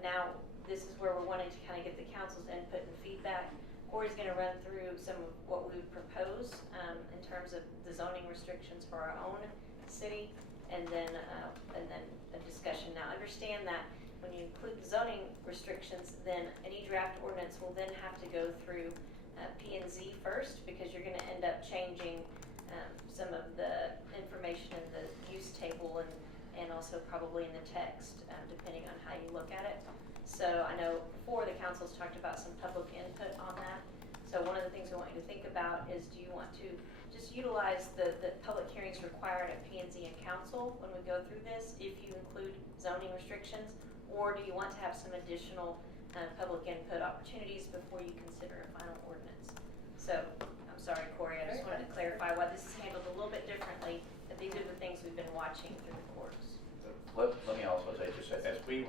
now this is where we're wanting to kind of get the council's input and feedback. Corey's going to run through some of what we would propose in terms of the zoning restrictions for our own city, and then a discussion. Now, understand that when you include the zoning restrictions, then any draft ordinance will then have to go through P&Z first, because you're going to end up changing some of the information in the use table and also probably in the text, depending on how you look at it. So I know before the council's talked about some public input on that. So one of the things we want you to think about is, do you want to just utilize the public hearings required at P&Z and council when we go through this, if you include zoning restrictions, or do you want to have some additional public input opportunities before you consider a final ordinance? So I'm sorry, Corey, I just wanted to clarify why this is handled a little bit differently, but these are the things we've been watching through the courts. Let me also say, just as we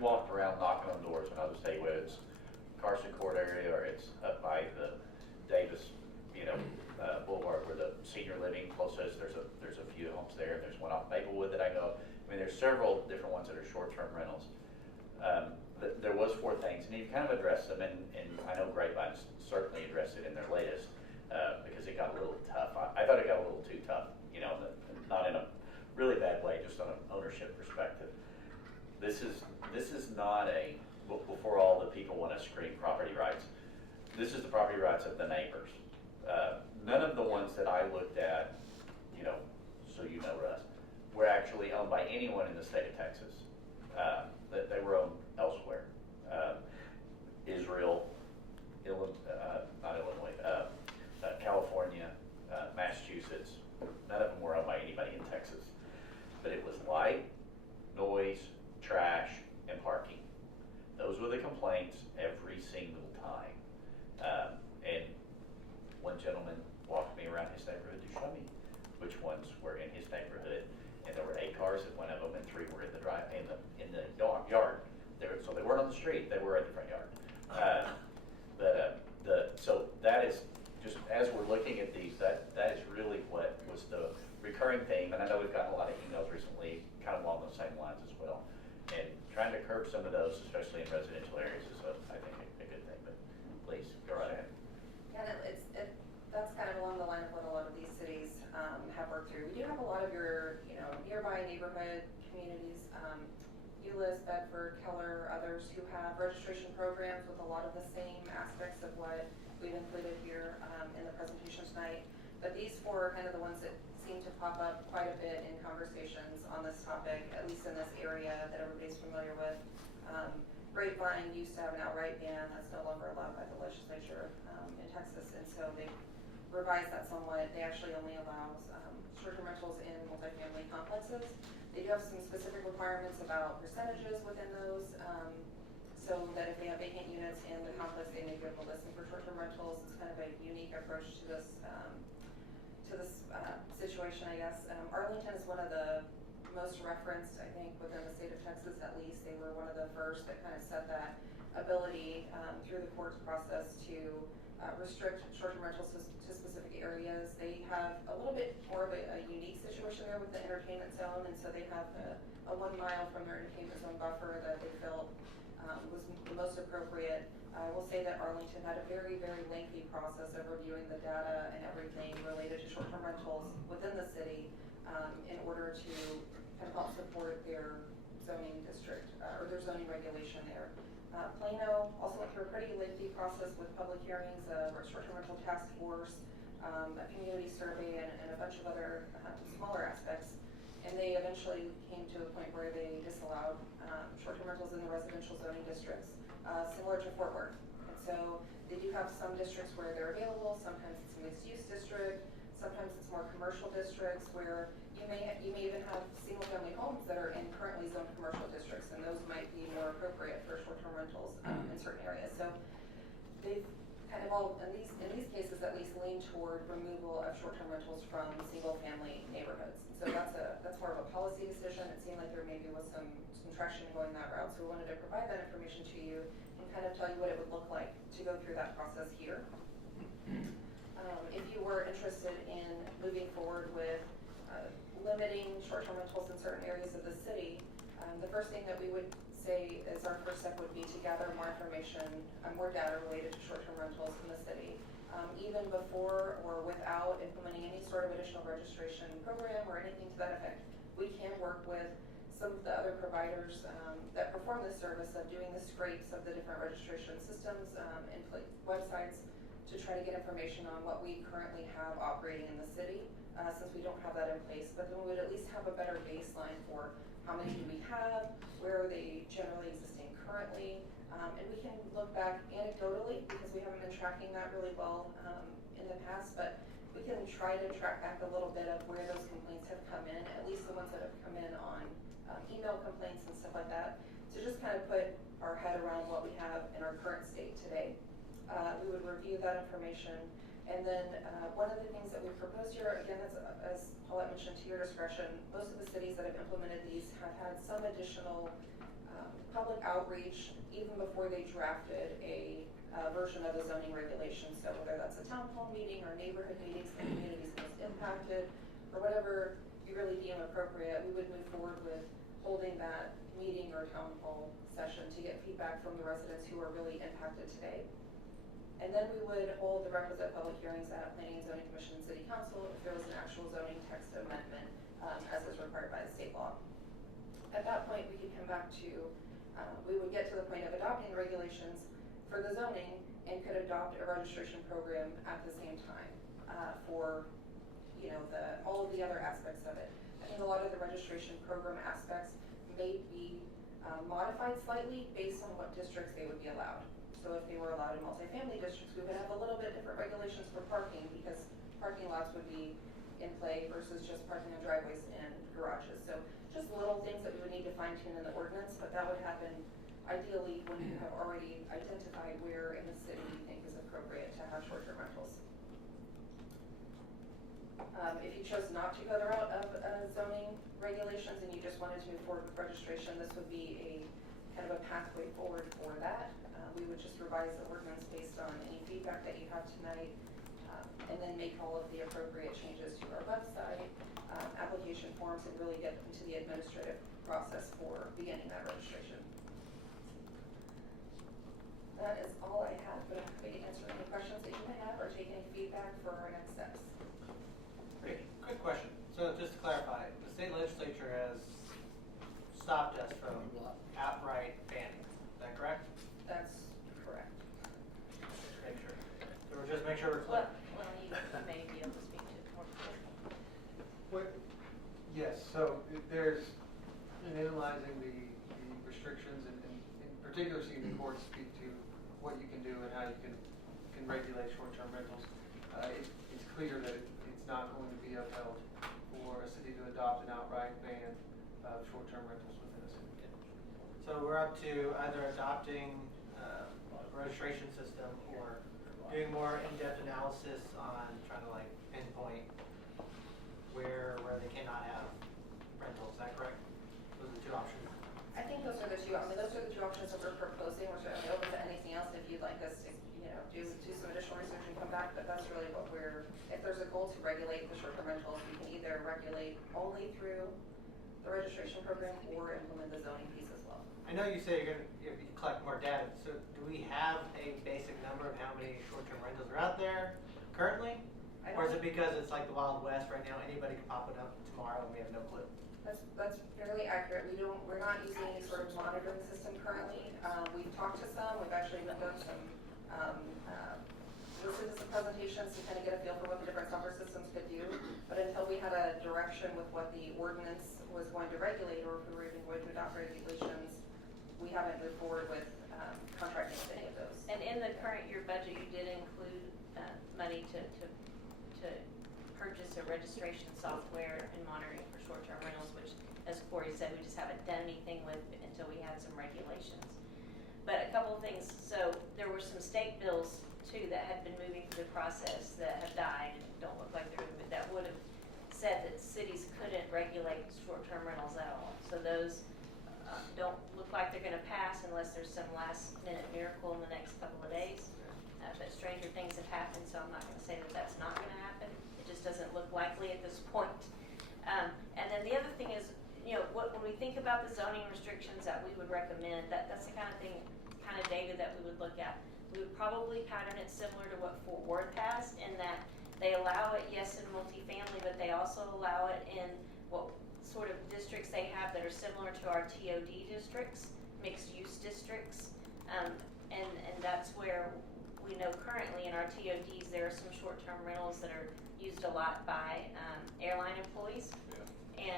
walked around knocking on doors, and I'll just say whether it's Carson Court area or it's up by the Davis, Boulevard where the senior living closest, there's a few homes there. There's one off Maplewood that I know of. I mean, there's several different ones that are short-term rentals. There was 4 things, and you kind of addressed them, and I know Grapevine's certainly addressed it in their latest, because it got a little tough. I thought it got a little too tough, not in a really bad way, just on an ownership perspective. This is not before all the people want to scream property rights. This is the property rights of the neighbors. None of the ones that I looked at, so Russ, were actually owned by anyone in the state of Texas. They were owned elsewhere. Israel, California, Massachusetts, none of them were owned by anybody in Texas. But it was light, noise, trash, and parking. Those were the complaints every single time. And one gentleman walked me around his neighborhood to show me which ones were in his neighborhood, and there were 8 cars at one of them, and 3 were in the yard. So they weren't on the street; they were in the front yard. But lines as well. And trying to curb some of those, especially in residential areas, is I think a good thing, but please, go right ahead. And that's kind of along the line of what a lot of these cities have worked through. We do have a lot of your, nearby neighborhood communities, Euless, Bedford, Keller, others who have registration programs with a lot of the same aspects of what we've included here in the presentation tonight. But these four are kind of the ones that seem to pop up quite a bit in conversations on this topic, at least in this area that everybody's familiar with. Grapevine used to have an outright ban. That's no longer allowed by the legislature in Texas, and so they revised that somewhat. They actually only allow short-term rentals in multifamily complexes. They do have some specific requirements about percentages within those, so that if they have vacant units in the complex, they may be able to listen for short-term rentals. It's kind of a unique approach to this situation, I guess. Arlington is one of the most referenced, I think, within the state of Texas at least. They were one of the first that kind of set that ability through the courts process to restrict short-term rentals to specific areas. They have a little bit more of a unique situation there with the entertainment zone, and so they have a 1 mile from their entertainment zone buffer that they felt was the most appropriate. I will say that Arlington had a very, very lengthy process of reviewing the data and everything related to short-term rentals within the city in order to kind of help support their zoning district or their zoning regulation there. Plano also went through a pretty lengthy process with public hearings, a short-term rental task force, a community survey, and a bunch of other smaller aspects. And they eventually came to a point where they disallowed short-term rentals in the residential zoning districts, similar to Fort Worth. And so they do have some districts where they're available. Sometimes it's a mixed-use district. Sometimes it's more commercial districts where you may even have single-family homes that are in currently zoned commercial districts, and those might be more appropriate for short-term rentals in certain areas. So they've kind of all, in these cases at least, lean toward removal of short-term rentals from single-family neighborhoods. So that's more of a policy decision. It seemed like there maybe was some traction going that route, so we wanted to provide that information to you and kind of tell you what it would look like to go through that process here. If you were interested in moving forward with limiting short-term rentals in certain areas of the city, the first thing that we would say is our first step would be to gather more information, more data related to short-term rentals in the city. Even before or without implementing any sort of additional registration program or anything to that effect, we can work with some of the other providers that perform this service of doing the scrapes of the different registration systems and websites to try to get information on what we currently have operating in the city, since we don't have that in place. But then we would at least have a better baseline for how many do we have, where are they generally existing currently, and we can look back anecdotally because we haven't been tracking that really well in the past, but we can try to track back a little bit of where those complaints have come in, at least the ones that have come in on email complaints and stuff like that, to just kind of put our head around what we have in our current state today. We would review that information, and then one of the things that we proposed here, again, that's, as Paulette mentioned, to your discretion, most of the cities that have implemented these have had some additional public outreach even before they drafted a version of the zoning regulation. So whether that's a town hall meeting or neighborhood meetings in the communities most impacted, or whatever you really deem appropriate, we would move forward with holding that meeting or town hall session to get feedback from the residents who are really impacted today. And then we would hold the requisite public hearings at Planning and Zoning Commission and City Council if there was an actual zoning text amendment as is required by the state law. At that point, we could come back to, we would get to the point of adopting the regulations for the zoning and could adopt a registration program at the same time for, all of the other aspects of it. I think a lot of the registration program aspects may be modified slightly based on what districts they would be allowed. So if they were allowed in multifamily districts, we would have a little bit different regulations for parking because parking lots would be in play versus just parking on driveways and garages. So just little things that we would need to fine tune in the ordinance, but that would happen ideally when you have already identified where in the city you think is appropriate to have short-term rentals. If you chose not to go the route of zoning regulations and you just wanted to move forward with registration, this would be a kind of a pathway forward for that. We would just revise the ordinance based on any feedback that you have tonight, and then make all of the appropriate changes to our website, application forms, and really get into the administrative process for beginning that registration. That is all I have, but I'm happy to answer any questions that you may have or take any feedback for our next steps. Great. Quick question. So just to clarify, the state legislature has stopped us from outright banning. Is that correct? That's correct. Just make sure. So we're just make sure we're clear. Well, you may be able to speak to it more clearly. Yes, so there's, in analyzing the restrictions and in particular seeing the courts speak to what you can do and how you can regulate short-term rentals, it's clear that it's not going to be upheld for a city to adopt an outright ban of short-term rentals within a city. So we're up to either adopting a registration system or doing more in-depth analysis on trying to like pinpoint where they cannot have rentals. Is that correct? Those are the two options. I think those are the two, those are the two options that we're proposing. We're certainly open to anything else if you'd like us to, do some additional research and come back, but that's really what if there's a goal to regulate the short-term rentals, we can either regulate only through the registration program or implement the zoning piece as well. I know you say you collect more data. So do we have a basic number of how many short-term rentals are out there currently? Or is it because it's like the Wild West right now, anybody can pop it up tomorrow and we have no clue? That's fairly accurate. We're not using any sort of monitoring system currently. We've talked to some. We've actually done some listened to some presentations to kind of get a feel for what the different comfort systems could do. But until we had a direction with what the ordinance was going to regulate, or if we were even going to adopt regulations, we haven't moved forward with contracting with any of those. And in the current year budget, you did include money to purchase a registration software and monitoring for short-term rentals, which, as Corey said, we just haven't done anything with until we had some regulations. But a couple of things. So there were some state bills too that had been moving through the process that have died and don't look like they're moving. That would have said that cities couldn't regulate short-term rentals at all. So those don't look like they're going to pass unless there's some last-minute miracle in the next couple of days. But stranger things have happened, so I'm not going to say that that's not going to happen. It just doesn't look likely at this point. And then the other thing is, when we think about the zoning restrictions that we would recommend, that's the kind of data that we would look at. We would probably pattern it similar to what Fort Worth has, in that they allow it, yes, in multifamily, but they also allow it in what sort of districts they have that are similar to our TOD districts, mixed-use districts. And that's where we know currently in our TODs there are some short-term rentals that are used a lot by airline employees. Yeah.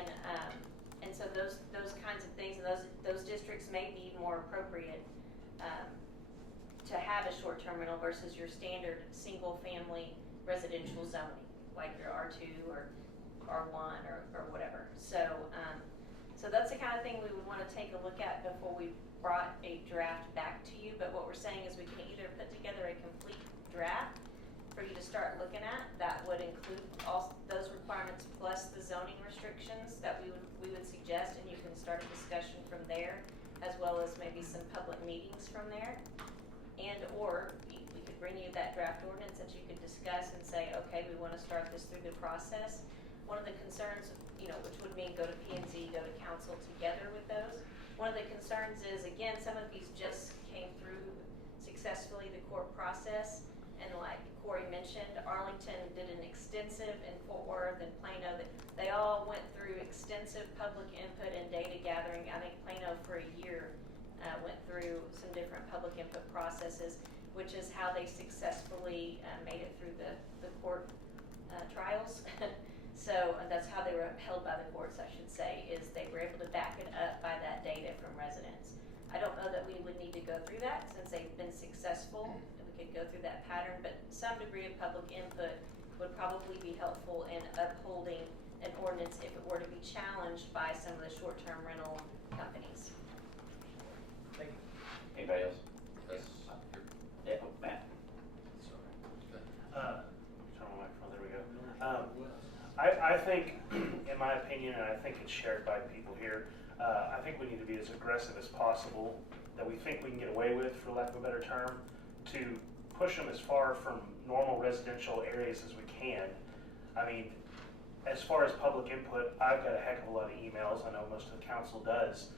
And so those kinds of things, and those districts may be more appropriate to have a short-term rental versus your standard single-family residential zoning, like your R2 or R1 or whatever. So that's the kind of thing we would want to take a look at before we brought a draft back to you. But what we're saying is we can either put together a complete draft for you to start looking at that would include all those requirements plus the zoning restrictions that we would suggest, and you can start a discussion from there, as well as maybe some public meetings from there. And or we could bring you that draft ordinance that you could discuss and say, okay, we want to start this through the process. One of the concerns, which would mean go to P&Z, go to council together with those. One of the concerns is, again, some of these just came through successfully the court process. And like Corey mentioned, Arlington did an extensive, in Fort Worth and Plano, they all went through extensive public input and data gathering. I think Plano for a year went through some different public input processes, which is how they successfully made it through the court trials. So that's how they were upheld by the courts, I should say, is they were able to back it up by that data from residents. I don't know that we would need to go through that since they've been successful. We could go through that pattern, but some degree of public input would probably be helpful in upholding an ordinance if it were to be challenged by some of the short-term rental companies. Thank you. Anybody else? Yes. Yeah, Matt. Turn my microphone, there we go. I think, in my opinion, and I think it's shared by people here, I think we need to be as aggressive as possible that we think we can get away with, for lack of a better term, to push them as far from normal residential areas as we can. I mean, as far as public input, I've got a heck of a lot of emails. I know most of the council does.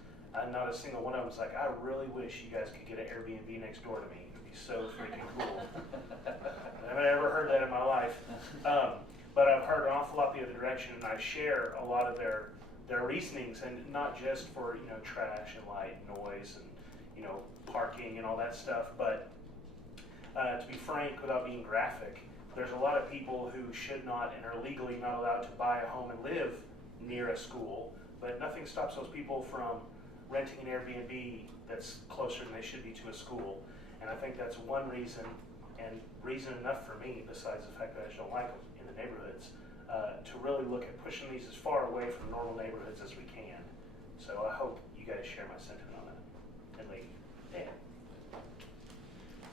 Not a single one of them is like, I really wish you guys could get an Airbnb next door to me. It'd be so freaking cool. I haven't ever heard that in my life. But I've heard an awful lot the other direction, and I share a lot of their reasonings, and not just for, you know, trash and light and noise and, you know, parking and all that stuff, but to be frank, without being graphic, there's a lot of people who should not and are legally not allowed to buy a home and live near a school, but nothing stops those people from renting an Airbnb that's closer than they should be to a school. And I think that's one reason, and reason enough for me, besides the fact that I just don't like them in the neighborhoods, to really look at pushing these as far away from normal neighborhoods as we can. So I hope you guys share my sentiment on that. And Lee. Dan.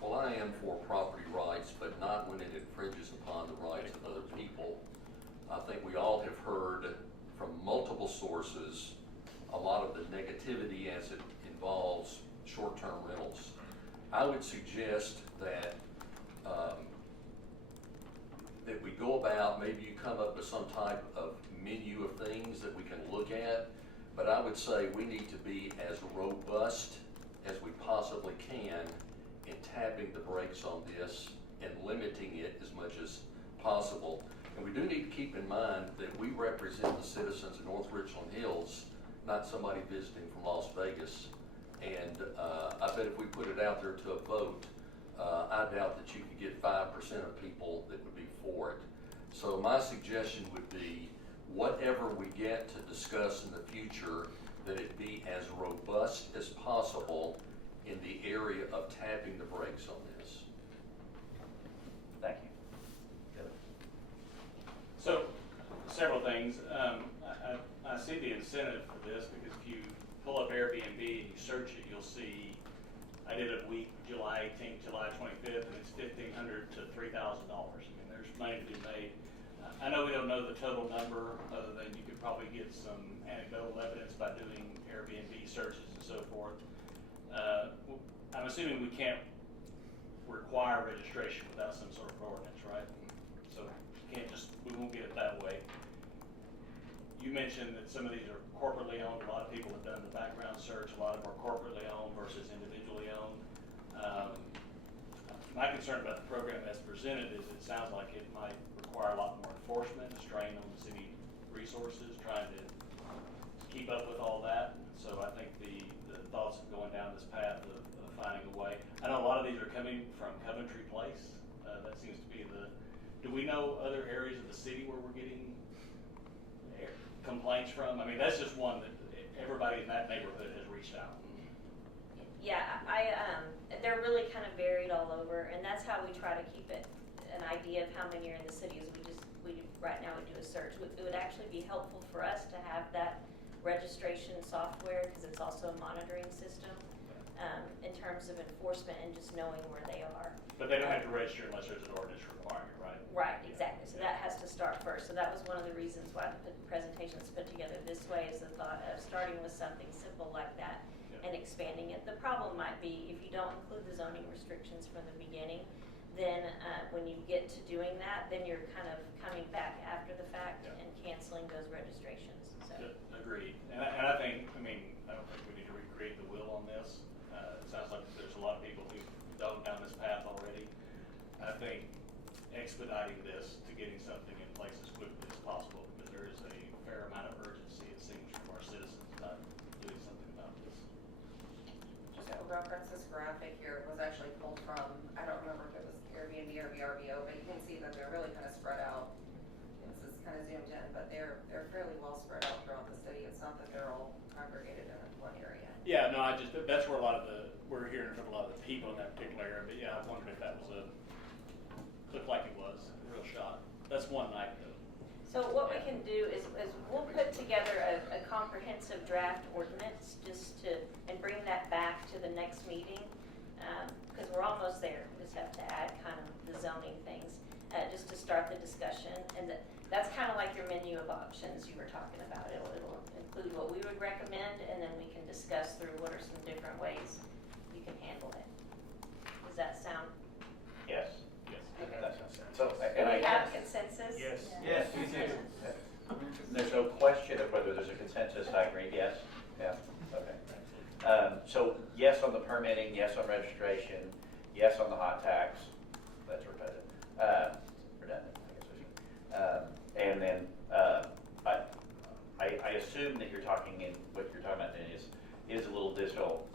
Well, I am for property rights, but not when it infringes upon the rights of other people. I think we all have heard from multiple sources a lot of the negativity as it involves short-term rentals. I would suggest that that we go about, maybe you come up with some type of menu of things that we can look at, but I would say we need to be as robust as we possibly can in tapping the brakes on this and limiting it as much as possible. And we do need to keep in mind that we represent the citizens of North Richland Hills, not somebody visiting from Las Vegas. And I bet if we put it out there to a vote, I doubt that you could get 5% of people that would be for it. So my suggestion would be, whatever we get to discuss in the future, that it be as robust as possible in the area of tapping the brakes on this. Thank you. So, several things. I see the incentive for this, because if you pull up Airbnb and you search it, you'll see, I did it week July 18th, July 25th, and it's $1,500 to $3,000. I mean, there's money to be made. I know we don't know the total number, other than you could probably get some anecdotal evidence by doing Airbnb searches and so forth. I'm assuming we can't require registration without some sort of ordinance, right? So we won't get it that way. You mentioned that some of these are corporately owned. A lot of people have done the background search. A lot of them are corporately owned versus individually owned. My concern about the program as presented is it sounds like it might require a lot more enforcement, a strain on the city resources, trying to keep up with all that. So I think the thoughts of going down this path of finding a way. I know a lot of these are coming from Coventry Place. That seems to be do we know other areas of the city where we're getting complaints from? I mean, that's just one that everybody in that neighborhood has reached out. Yeah, they're really kind of varied all over, and that's how we try to keep it an idea of how many are in the city. Is right now we do a search. It would actually be helpful for us to have that registration software, because it's also a monitoring system in terms of enforcement and just knowing where they are. But they don't have to register unless there's an ordinance requirement, right? Right, exactly. So that has to start first. So that was one of the reasons why the presentation is put together this way, is the thought of starting with something simple like that and expanding it. The problem might be if you don't include the zoning restrictions from the beginning, then when you get to doing that, then you're kind of coming back after the fact and canceling those registrations. So. Agreed. And I think, I don't think we need to recreate the wheel on this. It sounds like there's a lot of people who've gone down this path already. I think expediting this to getting something in place as quickly as possible, because there is a fair amount of urgency, it seems, from our citizens about doing something about this. Just a reference, this graphic here was actually pulled from, I don't remember if it was Airbnb or VRBO, but you can see that they're really kind of spread out. This is kind of zoomed in, but they're fairly well spread out throughout the city. It's not that they're all congregated in one area. Yeah, no, that's where we're hearing from a lot of the people in that particular area, but yeah, I wondered if that was looked like it was a real shot. That's one night though. So what we can do is we'll put together a comprehensive draft ordinance and bring that back to the next meeting, because we're almost there. We just have to add kind of the zoning things, just to start the discussion. And that's kind of like your menu of options you were talking about. It'll include what we would recommend, and then we can discuss through what are some different ways you can handle it. Does that sound? Yes. Okay. That sounds good. So, Do and we I have consensus? Yes. Yes, me too. I agree, yes, yeah, okay. So yes on the permitting, yes on registration, yes on the hot tax, that's redundant, redundant, I guess I should. And then, I assume that you're talking in, what you're talking about then is a little digital,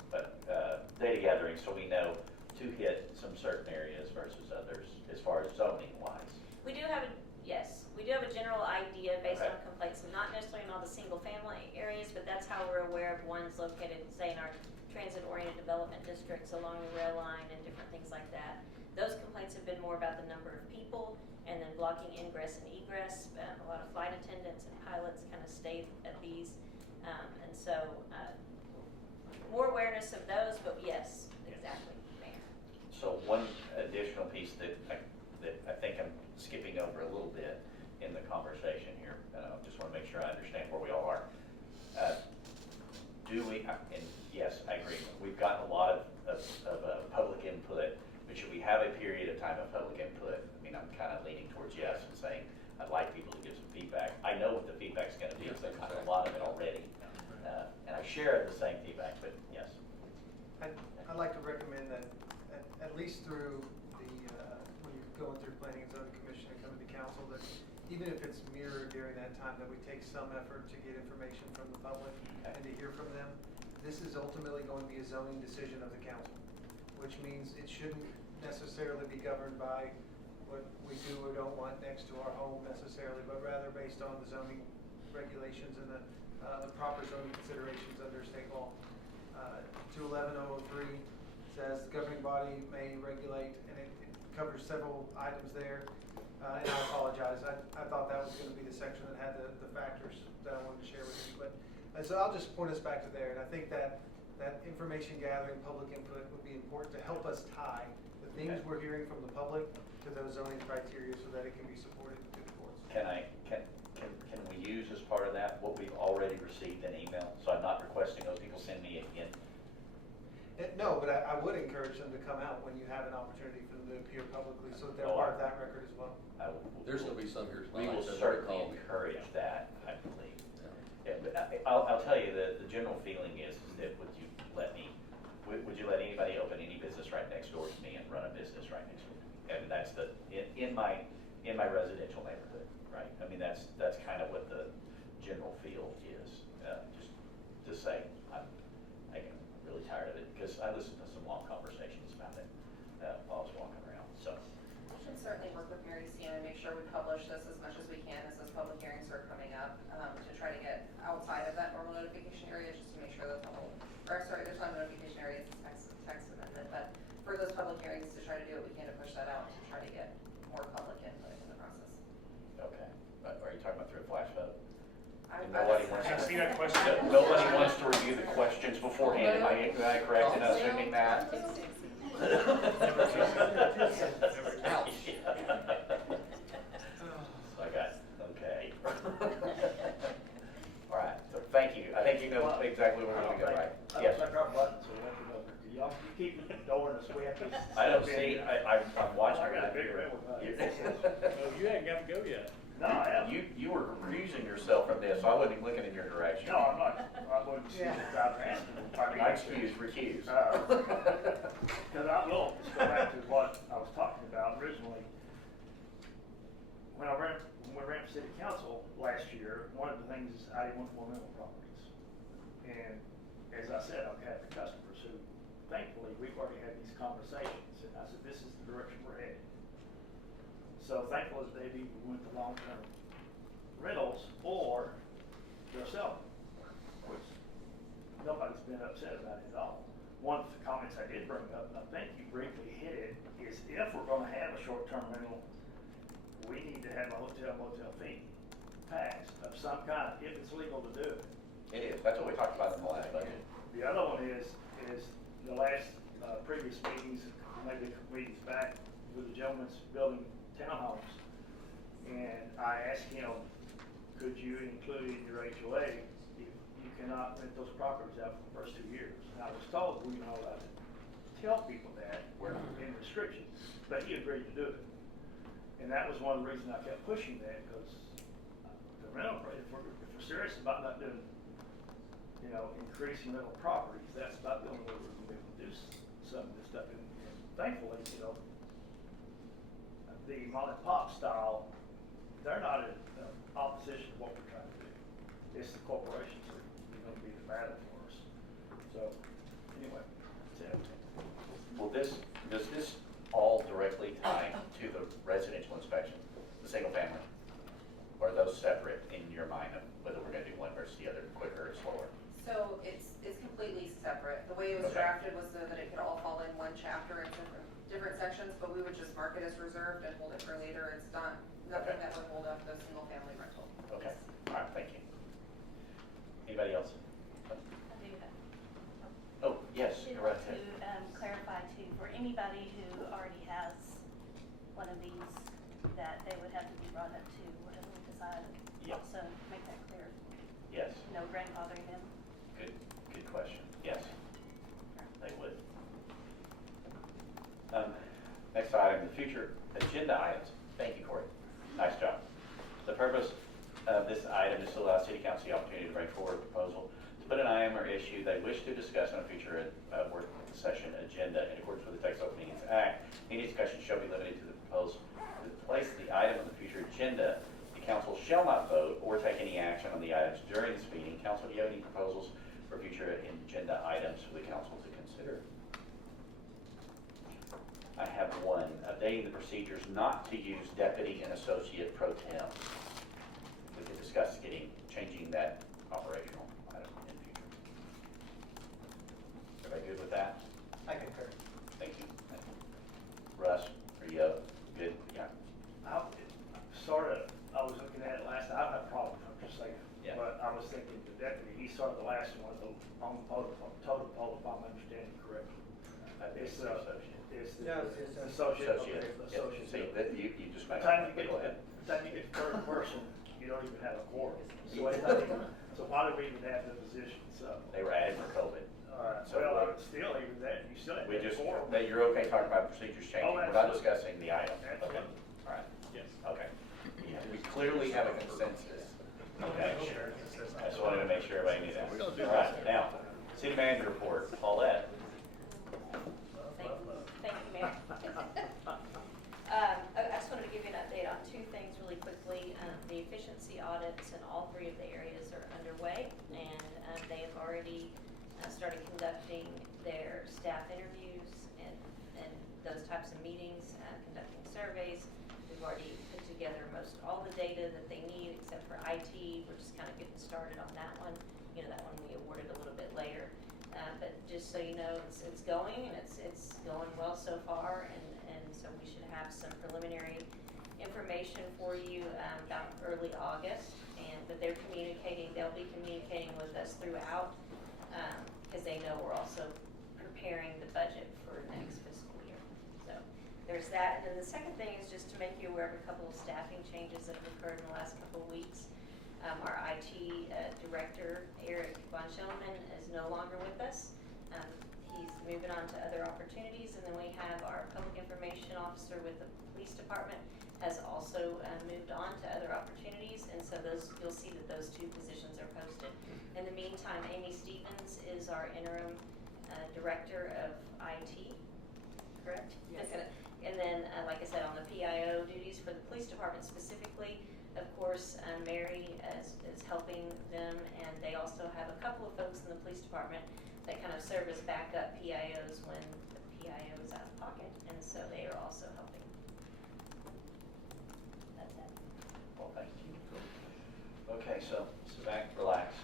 data gathering, so we know to hit some certain areas versus others as far as zoning wise. We do have a general idea based Okay. on complaints, and not necessarily in all the single-family areas, but that's how we're aware of ones located, say, in our transit-oriented development districts along the rail line and different things like that. Those complaints have been more about the number of people and then blocking ingress and egress. A lot of flight attendants and pilots kind of stay at these, and so more awareness of those, but yes, exactly, Mayor. So one additional piece that I think I'm skipping over a little bit in the conversation here, and I just want to make sure I understand where we all are. Do we, and yes, I agree, we've gotten a lot of public input, but should we have a period of time of public input? I mean, I'm kind of leaning towards yes and saying, I'd like people to give some feedback. I know what the feedback's going to be, because I've gotten a lot of it already. And I share the same feedback, but yes. I'd like to recommend that at least through the, when you're going through planning and zoning commission and coming to council, that even if it's mirrored during that time, that we take some effort to get information from the public and to hear from them. This is ultimately going to be a zoning decision of the council, which means it shouldn't necessarily be governed by what we do or don't want next to our home necessarily, but rather based on the zoning regulations and the proper zoning considerations under state law. 211.003 says the governing body may regulate, and it covers several items there. And I apologize, I thought that was going to be the section that had the factors that I wanted to share with you. But so I'll just point us back to there, and I think that information gathering, public input would be important to help us tie the things we're hearing from the public to those zoning criteria so that it can be supported to the courts. Can we use as part of that what we've already received in email? So I'm not requesting those people send me again. No, but I would encourage them to come out when you have an opportunity for them to appear publicly, so that they're part of that record as well. There's gonna be some here We tonight. will that certainly call me. encourage that, I believe. Yeah, but I'll tell you, the general feeling is that would you let anybody open any business right next door to me and run a business right next door to me? And that's in my residential neighborhood, right? I mean, that's kind of what the general feel is. Just to say, I'm really tired of it, because I listened to some long conversations about it while I was walking around, so. We should certainly work with Mary Sienna and make sure we publish this as much as we can as those public hearings are coming up, to try to get outside of that normal notification area, just to make sure that the whole, or sorry, there's not a notification area, it's a text amendment, but for those public hearings, to try to do what we can to push that out, to try to get more public input in the process. Okay, but are you talking about through a flash vote? I- Nobody I- wants I to. see that question. Nobody wants to review the questions beforehand. Am I correct in assuming that? Ouch. So I got, okay. All right, so thank you. I think you know exactly where we're going to go, right? I Yes. don't think our buttons are looking over. Y'all keep ignoring us, we have to. I don't see, I'm watching. I got a big red one. Well, you ain't got to go yet. No, I haven't. You were recusing yourself from this, so I wasn't even looking in your direction. No, I'm not, I wouldn't excuse it without asking. I excuse, recuse. Because well, let's go back to what I was talking about originally. When we ran for city council last year, one of the things is I didn't want more rental properties. And as I said, I've had the customers who, thankfully, we've already had these conversations, and I said, this is the direction we're headed. So thankful as they be, we went to long-term rentals, or they're selling, which nobody's been upset about it at all. One of the comments I did bring up, and I think you briefly hit it, is if we're gonna have a short-term rental, we need to have a hotel motel fee tax of some kind, if it's legal to do it. It is, that's what we talked about in the last budget. The other one is the last previous meetings, maybe a couple meetings back, with the gentleman's building townhomes. And I asked him, could you include in your HOA, if you cannot rent those properties out for the first 2 years? And I was told we were not allowed to tell people that, we're not in restrictions, but he agreed to do it. And that was one of the reasons I kept pushing that, because the rental rate, if we're serious about not doing increasing rental properties, that's about the only way we're gonna be able to do some of this stuff. And thankfully, the mom and pop style, they're not in opposition to what we're trying to do. It's the corporations that are gonna be the battle for us. So, anyway, that's it. Well, does this all directly tie to the residential inspection, the single family? Or are those separate in your mind of whether we're gonna do one versus the other, quicker or slower? So it's completely separate. The way it was Okay. drafted was so that it could all fall in one chapter in different sections, but we would just mark it as reserved and hold it for later. It's not, nothing Okay. that would hold up the single family rental. Okay, all right, thank you. Anybody else? I do have. Oh, yes, Just go right to ahead. clarify too, for anybody who already has one of these, that they would have to be brought up to whatever we decide. Yeah. Also make that clear, Yes, no grandfathering them. good question, yes, they would. Next item, the future agenda items. Thank you, Corey. Nice job. The purpose of this item is to allow City Council the opportunity to bring forward a proposal to put an item or issue they wish to discuss in a future work session agenda in accordance with the Texas Open Meetings Act. Any discussion shall be limited to the proposal to place the item on the future agenda. The council shall not vote or take any action on the items during this meeting. Council, do you have any proposals for future agenda items for the council to consider? I have one, updating the procedures not to use deputy and associate pro tem. We could discuss changing that operational item in the future. Everybody good with that? I concur. Thank you. Russ, are you good? Yeah. I was looking at it last night, I don't have a problem, I'm just saying. Yeah. But I was thinking the deputy, he's sort of the last one on the total poll, if I'm understanding correctly. It's the associate. It's the No, it's associate. Associate. Okay, Yeah. associate. See, you just By mentioned. the time you get, Go ahead. third person, you don't even have a quorum. So why do we even have the position, so. They were added for COVID. So Well, still, even that, you still have We that just, quorum. that you're okay talking about procedures changing. Oh, We're not absolutely. discussing the item. Okay. Absolutely. All right. Yes. Okay. We clearly have a consensus. Okay. I just wanted to make sure everybody knew that. All right, now, city manager report, Paulette. Thank you, Mayor. I just wanted to give you an update on two things really quickly. The efficiency audits in all three of the areas are underway, and they have already started conducting their staff interviews and those types of meetings, conducting surveys. We've already put together all the data that they need except for IT. We're just kind of getting started on that one. You know, that one we awarded a little bit later. But just so you know, it's going, and it's going well so far, and so we should have some preliminary information for you about early August. But they'll be communicating with us throughout, because they know we're also preparing the budget for next fiscal year. So there's that. And then the second thing is just to make you aware of a couple of staffing changes that have occurred in the last couple of weeks. Our IT director, Eric Von Schellman, is no longer with us. He's moving on to other opportunities. And then we have our public information officer with the police department has also moved on to other opportunities. And so you'll see that those two positions are posted. In the meantime, Amy Stevens is our interim director of IT, correct? Yes. And then, like I said, on the PIO duties for the police department specifically, of course, Mary is helping them, and they also have a couple of folks in the police department that kind of serve as backup PIOs when the PIO is out of pocket, and so they are also helping. That's it. Well, thank you. Okay, so sit back, relax.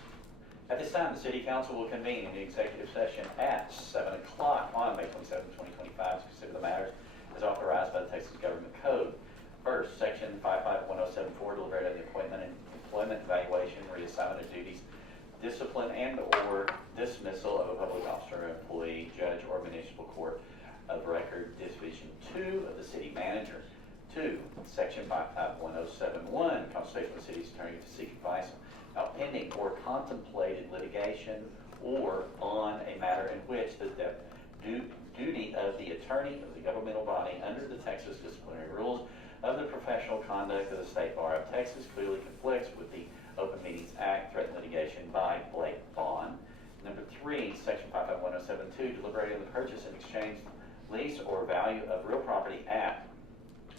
At this time, the city council will convene in the executive session at 7 o'clock on May 27, 2025 to consider the matters as authorized by the Texas Government Code. First, section 551074, deliberated the appointment and employment evaluation, reassignment of duties, discipline and or dismissal of a public officer, employee, judge, or municipal court of record, division 2 of the city manager. 2, section 551071, consultation with the city's attorney to seek advice about pending or contemplated litigation or on a matter in which the duty of the attorney of the governmental body under the Texas disciplinary rules of the professional conduct of the State Bar of Texas clearly conflicts with the Open Meetings Act, threatened litigation by Blake Vaughn. Number 3, section 551072, deliberating the purchase and exchange, lease, or value of real property at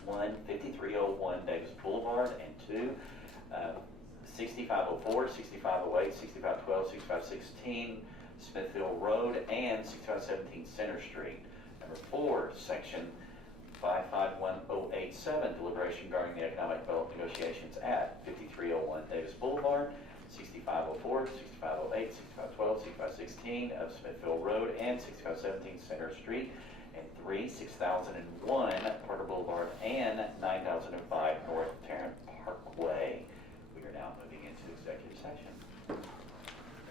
1 5301 Davis Boulevard, and 2 6504, 6508, 6512, 6516 Smithfield Road, and 6517 Center Street. Number 4, section 551087, deliberation regarding the economic development negotiations at 5301 Davis Boulevard, 6504, 6508, 6512, 6516 of Smithfield Road, and 6517 Center Street. And 3, 6001 Parker Boulevard, and 9005 North Tarrant Parkway. We are now moving into executive session.